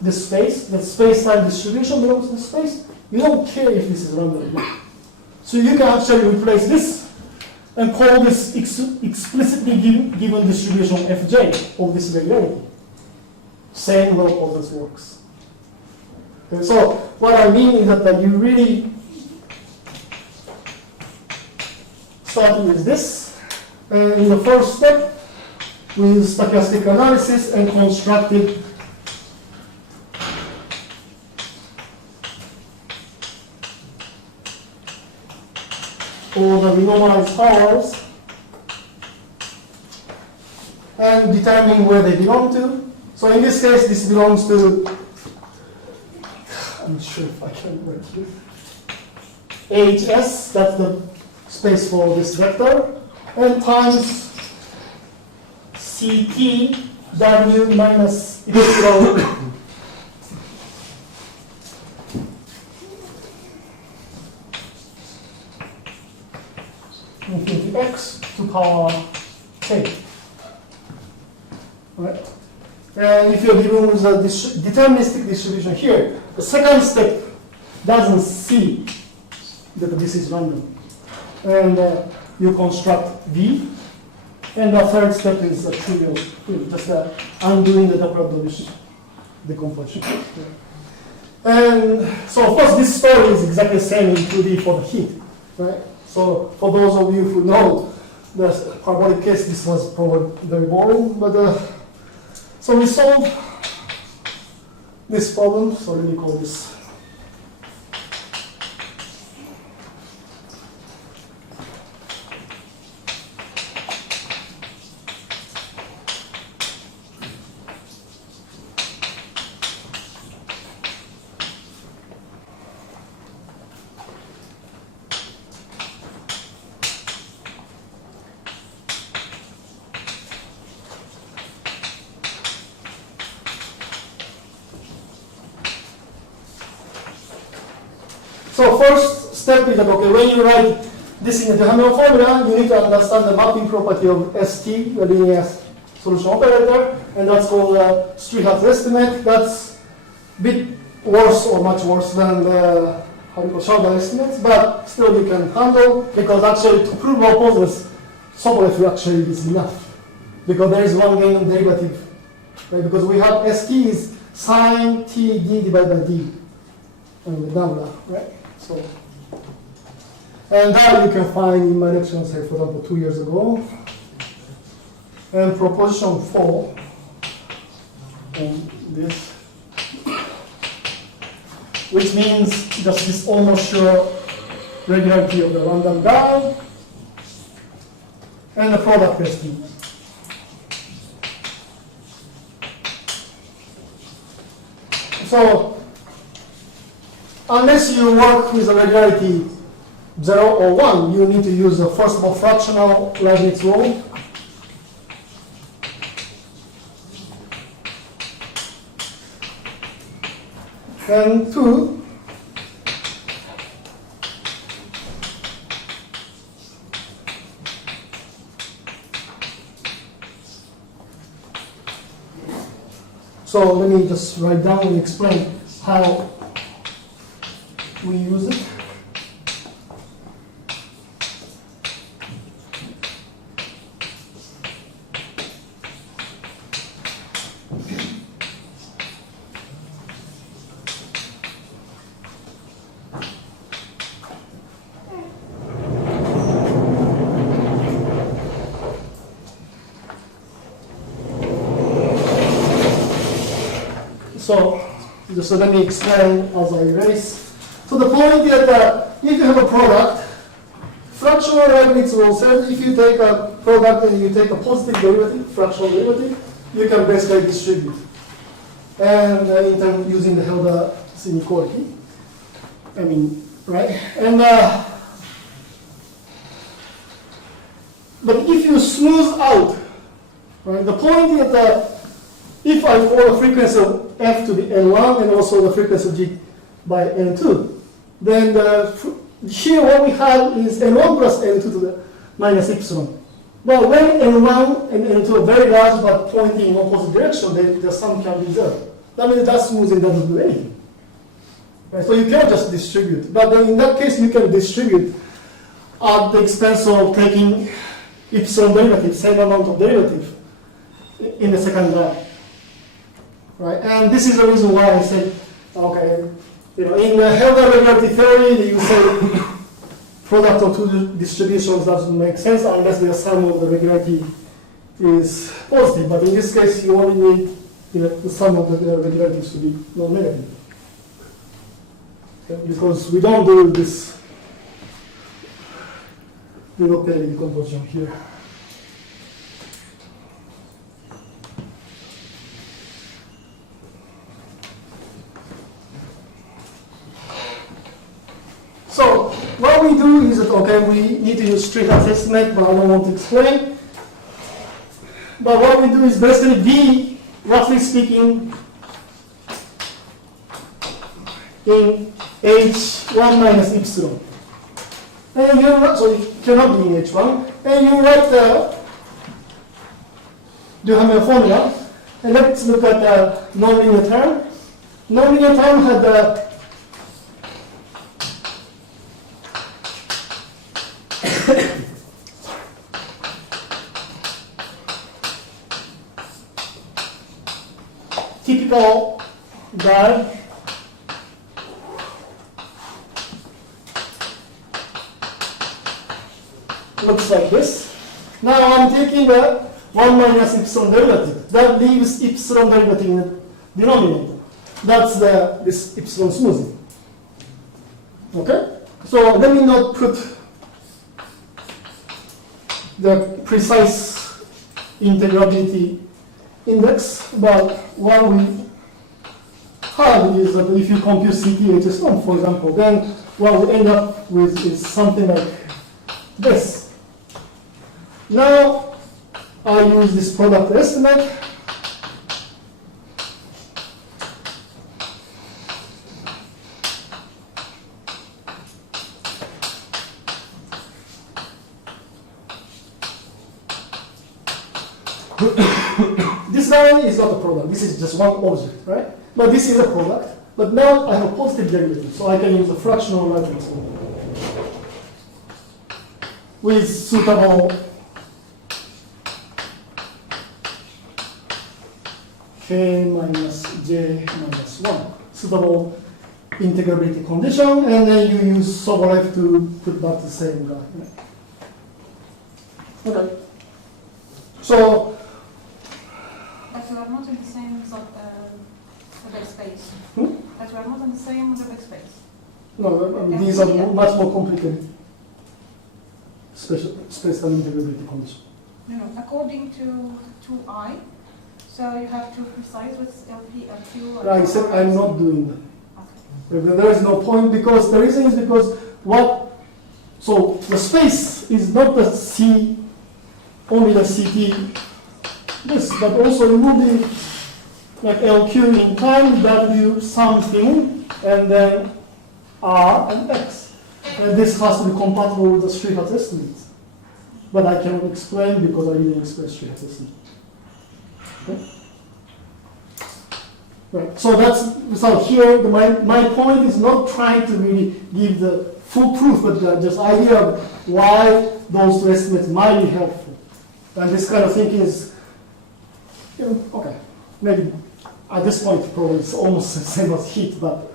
this space, the space-time distribution belongs to this space, you don't care if this is random. So you can actually replace this and call this explicitly given distribution Fj of this regularity. Same well-posedness works. Okay, so what I mean is that you really starting with this, and in the first step, we use stochastic analysis and constructed all the renormalized powers and determining where they belong to. So in this case, this belongs to, I'm not sure if I can write this, HS, that's the space for this vector, and times CT W minus epsilon infinity x to power k. Right? And if you're given with a deterministic distribution here, the second step doesn't see that this is random. And you construct V, And the third step is a trivial, just undoing the Doppler decomposition. And so, of course, this story is exactly the same in 2D for the heat, right? So, for those of you who know the parabolic case, this was probably very boring, but so we solved this problem. So let me call this. So first step is that, okay, when you write this in the Hamilton formula, you need to understand the mapping property of ST, the linear solution operator, and that's called Streehat's estimate. That's a bit worse or much worse than the Hartree-type estimates, but still you can handle, because actually to prove well-posedness, Sobolev actually is enough, because there is one Gaussian derivative, right? Because we have ST is sine t d divided by d, and with lambda, right? So, and that you can find in my lecture, say, for example, 2 years ago. And proposition 4, and this, which means just this almost sure regularity of the random guy, and the product testing. So, unless you work with a regularity 0 or 1, you need to use the first of all fractional Leibniz rule. And 2, so let me just write down and explain how we use it. So let me explain as I erase. So the point is that if you have a product, fractional Leibniz rule says if you take a product and you take a positive derivative, fractional derivative, you can basically distribute. And in terms using the Helder inequality. I mean, right? And but if you smooth out, right? The point is that if I call the frequency of f to be n1 and also the frequency of g by n2, then here what we have is n1 plus n2 to the minus epsilon. But when n1 and n2 are very large but pointing in opposite direction, then the sum can be zero. That means that smoothing doesn't do anything. Right? So you cannot just distribute. But then in that case, you can distribute at the expense of taking epsilon derivative, same amount of derivative in the second line. Right? And this is the reason why I said, okay, in the Helder regularity theory, you say product of two distributions doesn't make sense unless the sum of the regularity is positive. But in this case, you only need the sum of the regularities to be non-negative. Okay? Because we don't do this Liouville decomposition here. So what we do is that, okay, we need to use Streehat's estimate, but I don't want to explain. But what we do is basically V, roughly speaking, in H1 minus epsilon. And you write, so it cannot be in H1. And you write the Duhamel formula. And let's look at the nonlinear term. Nonlinear term had the typical guy looks like this. Now I'm taking the 1 minus epsilon derivative. That leaves epsilon derivative in the denominator. That's this epsilon smoothing. Okay? So let me not put the precise integrability index, but what we have is that if you compute CTHS1, for example, then what we end up with is something like this. Now I use this product estimate. This guy is not a product, this is just one object, right? But this is a product. But now I have a positive derivative, so I can use a fractional right transform with suitable k minus j minus 1, suitable integrability condition, and then you use Sobolev to put back the same guy. Right? Okay. So But we are not in the same Weber space. Hmm? That we are not in the same Weber space. no, I mean, these are much more complicated space-time integrability condition. No, no. According to 2I, so you have to precise with LP, LQ. I said I'm not doing that. Okay. There is no point because the reason is because so the space is not the C, only the CT, this, but also it will be like LQ in time, W something, and then R and X. And this has to be compatible with the Strihat estimate. But I cannot explain because I didn't explain Strihat estimate. Okay? Right. So here my point is not trying to really give the full proof, but just idea of why those two estimates might be helpful. And this kind of thinking is, okay, maybe at this point probably it's almost the same as heat, but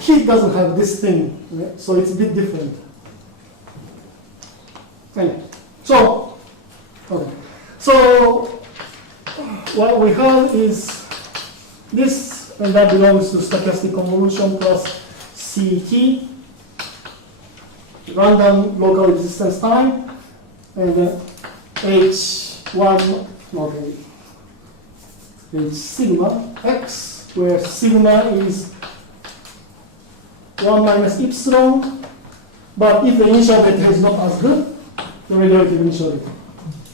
heat doesn't have this thing, right? So it's a bit different. Anyway, so what we have is this, and that belongs to stochastic convolution plus CT, random local existence time, and H1, okay, is sigma x, where sigma is 1 minus epsilon, but if the initial data is not as good, the regulative initial data.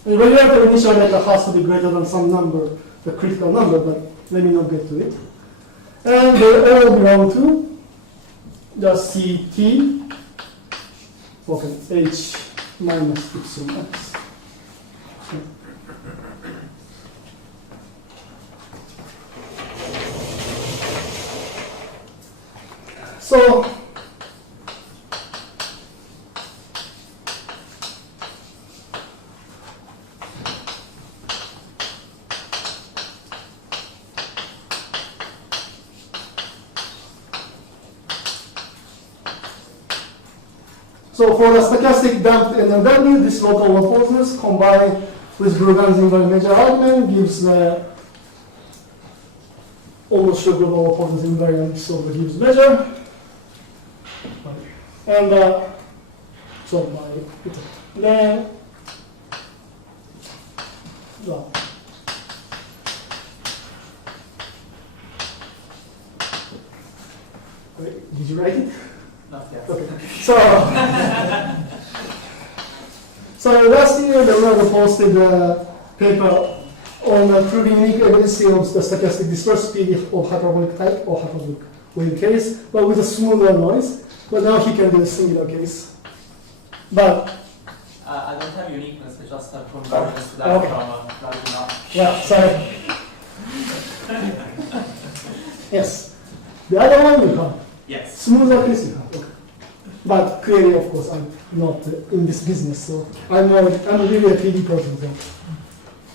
The regulative initial data has to be greater than some number, the critical number, but let me not get to it. And they all belong to just CT, okay, H minus epsilon x. So, for the stochastic damped SNLW, this local well-posedness combined with Brugan's invariant measure argument gives the almost sure global well-posedness invariance of the Gibbs measure. And then well, wait, did you write it? Not yet. Okay. So last year the Randomness posted a paper on proving unique evidence of the stochastic dispersivity of hyperbolic type or hyperbolic wave case, but with a smoother noise. But now he can do a singular case. But I don't have uniqueness, I just have convergence to that okay. from enough. Yeah, sorry. Yes. The other one you have. Yes. Smoother case you have. Okay. But clearly, of course, I'm not in this business, so I'm really a PD person. So.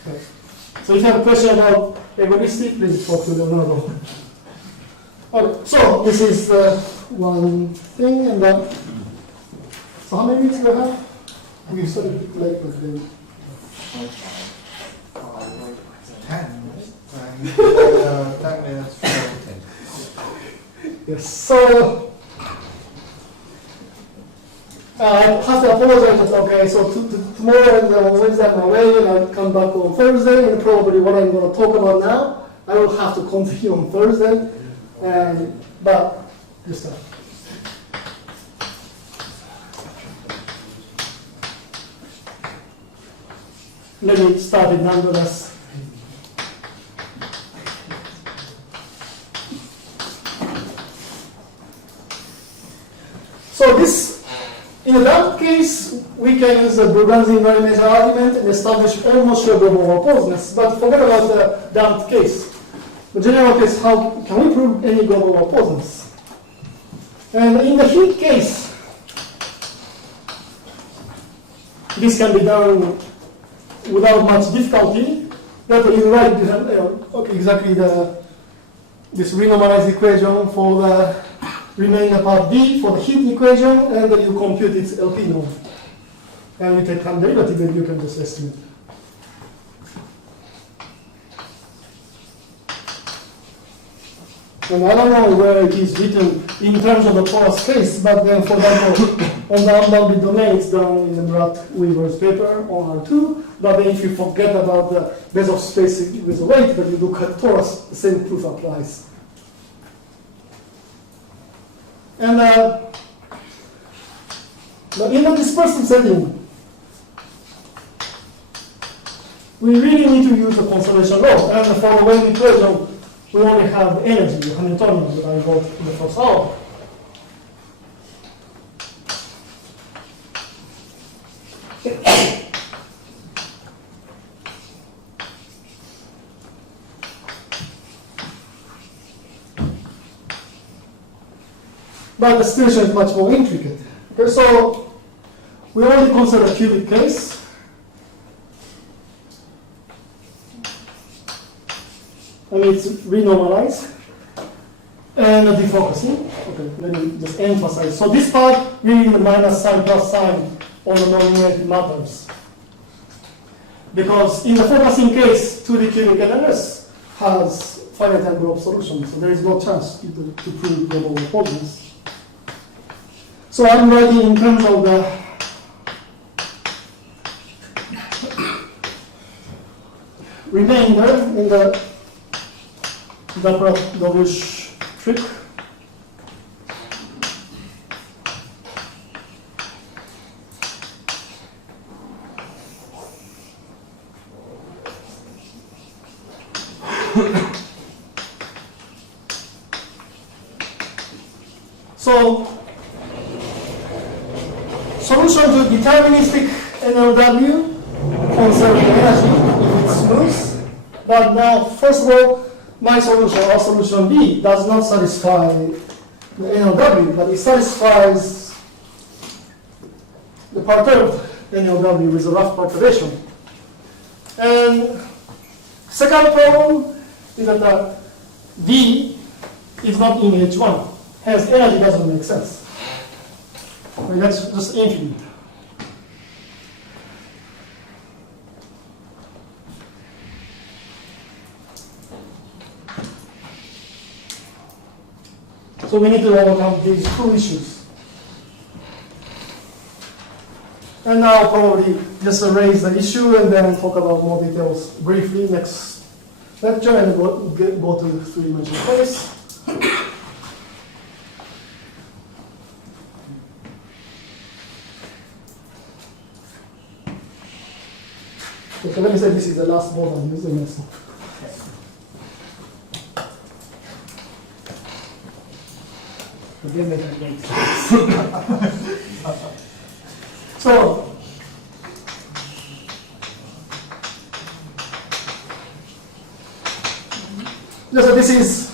Okay. So if you have a question about egoistic, please talk to Leonardo. Okay, so this is one thing, and then, so how many minutes do we have? We started a bit late, but then. 10 minutes. 10 minutes. Yes, so I have to apologize, but okay, so tomorrow and Wednesday I'm away, and I'll come back on Thursday, and probably what I'm going to talk about now, I will have to continue on Thursday, but just that. Let me start with nonetheless. So this, in that case, we can use the Burgan's invariant measure argument and establish almost sure global well-posedness. But forget about the damped case. The general case, how can we prove any global well-posedness? And in the heat case, this can be done without much difficulty. That you write exactly this renormalized equation for the remainder part B for the heat equation, and then you compute its LP norm. And you take time derivative, and you can just estimate. And I don't know where it is written in terms of the torus case, but then for example, on the unbounded domain, it's done in Brad Weaver's paper on R2. But then if you forget about the base of space with the weight, but you look at torus, the same proof applies. And in the dispersive setting, we really need to use the conservation law. And for the wave equation, we only have energy, Hamiltonian, that I wrote in the first hour. But the situation is much more intricate. Okay, so we only consider a cubic case. And it's renormalized and defocusing. Okay, let me just emphasize. So this part, really the minus sign plus sign on the nonlinearity matters. Because in the focusing case, 2D cubic NRS has finite angle solution, so there is no chance to prove global well-posedness. So I'm writing in terms of the remainder in the Dovish trick. So, solution to deterministic SNLW conserve energy if it's smooth. But now, first of all, my solution, or solution B, does not satisfy the NLW, but it satisfies the perturbed NLW with a rough perturbation. And second problem is that the D is not in H1. Hence, energy doesn't make sense. I mean, that's just infinite. So we need to overcome these two issues. And now I'll probably just erase the issue and then talk about more details briefly next lecture and go to the three-dimensional space. So let me say this is the last board I'm using. So, this is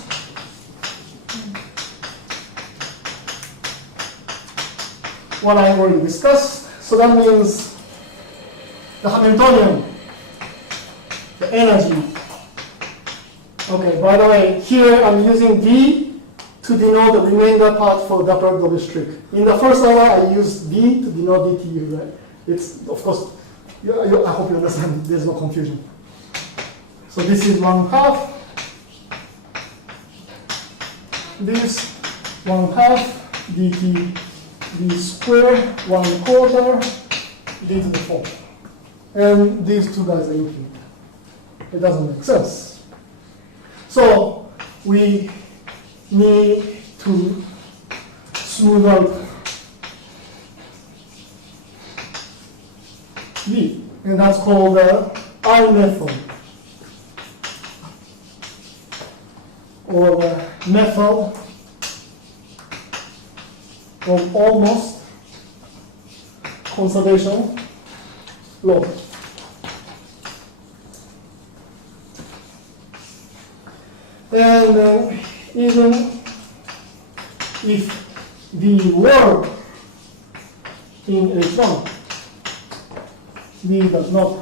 what I already discussed. So that means the Hamiltonian, the energy Okay, by the way, here I'm using D to denote the remainder part for the Doppler trick. In the first hour, I used D to denote DTU, right? It's, of course, I hope you understand, there's no confusion. So this is 1/2. This 1/2 dt d square 1/4 d to the 4. And these two guys are infinite. It doesn't make sense. So we need to smooth out V, and that's called the I method, or the method of almost conservation law. And even if the word in H1 V does not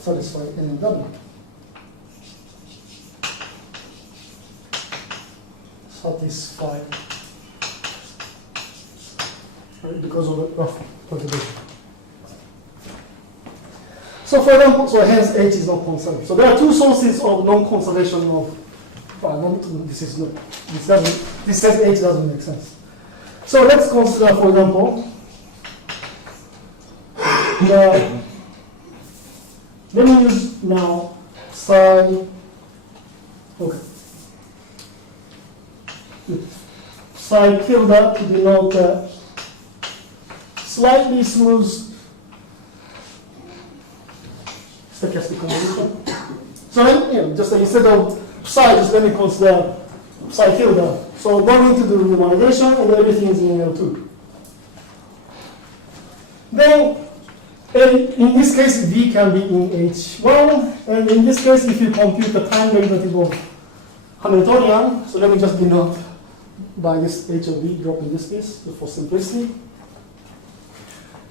satisfy SNLW, right, because of the rough perturbation. So for example, so hence H is not conserved. So there are two sources of non-conservation of, this says H doesn't make sense. So let's consider, for example, let me use now psi, okay, psi tilde to denote the slightly smooth stochastic convolution. So then, just instead of psi, just let me consider psi tilde. So going to do renormalization, and everything is in L2. Then, in this case, V can be in H1, and in this case, if you compute the time derivative of Hamiltonian, so let me just denote by this H of V, drop in this case, for simplicity.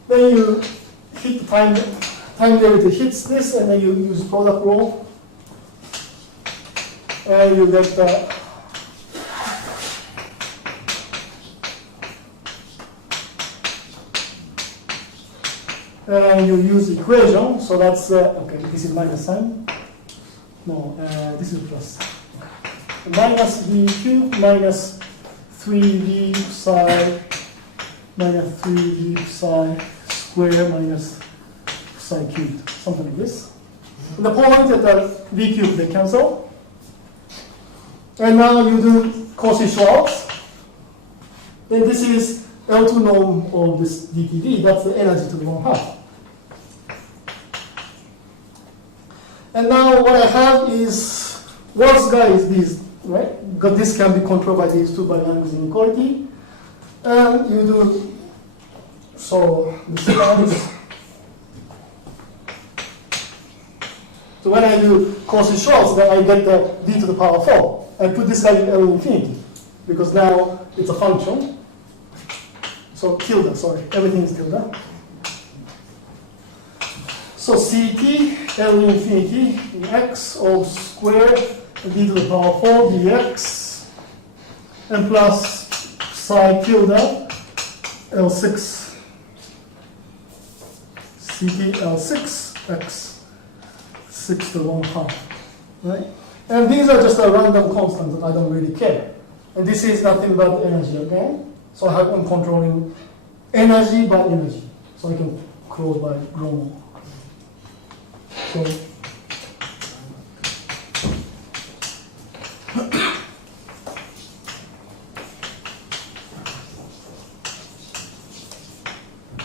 Then you hit the time derivative hits this, and then you use product rule, and you get the and you use equation, so that's, okay, this is minus sign. No, this is plus. Minus V cubed minus 3V psi minus 3V psi square minus psi cubed, something like this. And the point that the V cubed, they cancel. And now you do Cauchy-Schwarz. Then this is L2 norm of this dTd, that's the energy to the 1/2. And now what I have is, worst guy is this, right? Because this can be controlled by these two by Lang's inequality. And you do, so this times. So when I do Cauchy-Schwarz, then I get the d to the power 4. I put this guy in L infinity, because now it's a function. So tilde, sorry, everything is tilde. So Ct, L infinity, x of square d to the power 4 dx, and plus psi tilde L6, Ct L6, x 6 to 1/2, right? And these are just a random constants that I don't really care. And this is nothing but energy again. So I'm controlling energy by energy. So I can close by Gromov. So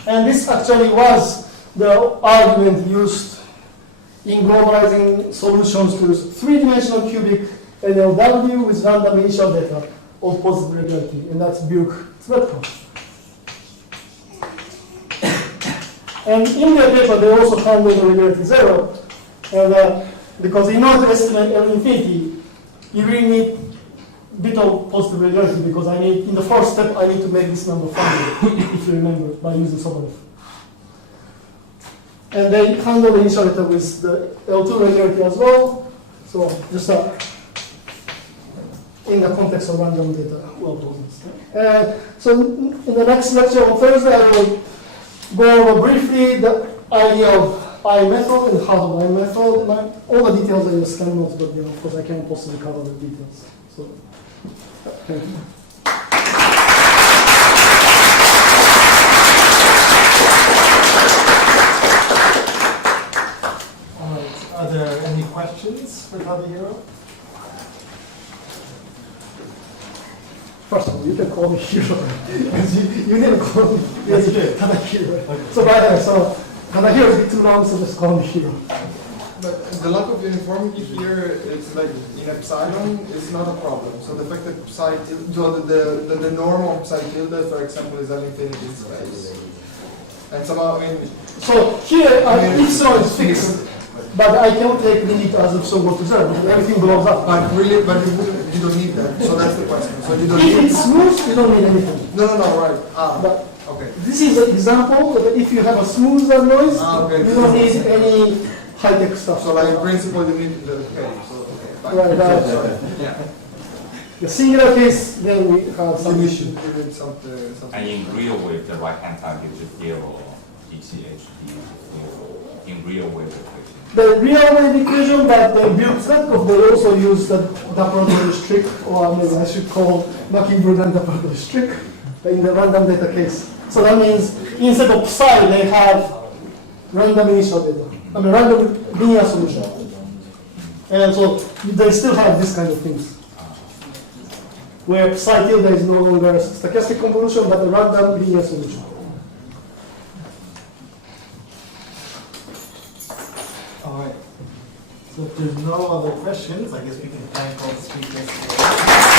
and this actually was the argument used in globalizing solutions to three-dimensional cubic SNLW with random initial data of positive regularity, and that's Buick-Threadcross. And in their paper, they also found the regularity 0, and because in order to estimate L infinity, you really need a bit of positive regularity, because I need, in the first step, I need to make this number finite, if you remember, by using Sobolev. And they handle the initial data with the L2 regularity as well. So just in the context of random data well-posedness. So in the next lecture on Thursday, I will go over briefly the idea of I method and how I method. All the details are in the scan notes, but of course I can't possibly cover the details. So thank you. All right, are there any questions for Tadahiro? First of all, you can call me Hiro. you didn't call me That's good. Tadahiro. Okay. So by the way, so Tadahiro is too long, so just call me Hiro. But the lack of uniformity here, it's like in epsilon, is not a problem. So the fact that psi tilde, the norm of psi tilde, for example, is an infinity space. And somehow, I mean, So here, epsilon is fixed, but I cannot take limit as epsilon goes to zero, because everything blows up. but really, but you don't need that. So that's the question. So you don't If need. it's smooth, you don't need anything. No, right. But Okay. this is an example that if you have a smoother noise, Okay. you don't need any high-tech stuff. So like in principle, you need the okay. So okay. Right, right. Yeah. The singular case, then we have some You issue. need something. And in real wave, the right-hand side gives you zero ECHD in real wave equation. The real wave equation that they built Svetkov, they also use the Dapper-Dorish trick, or maybe I should call Mockingbird and Dapper-Dorish trick in the random data case. So that means instead of psi, they have random initial data. I mean, random linear solution. And so they still have this kind of things, where psi tilde is no longer a stochastic convolution, but a random linear solution. All right. So if there's no other questions, I guess we can thank all the speakers.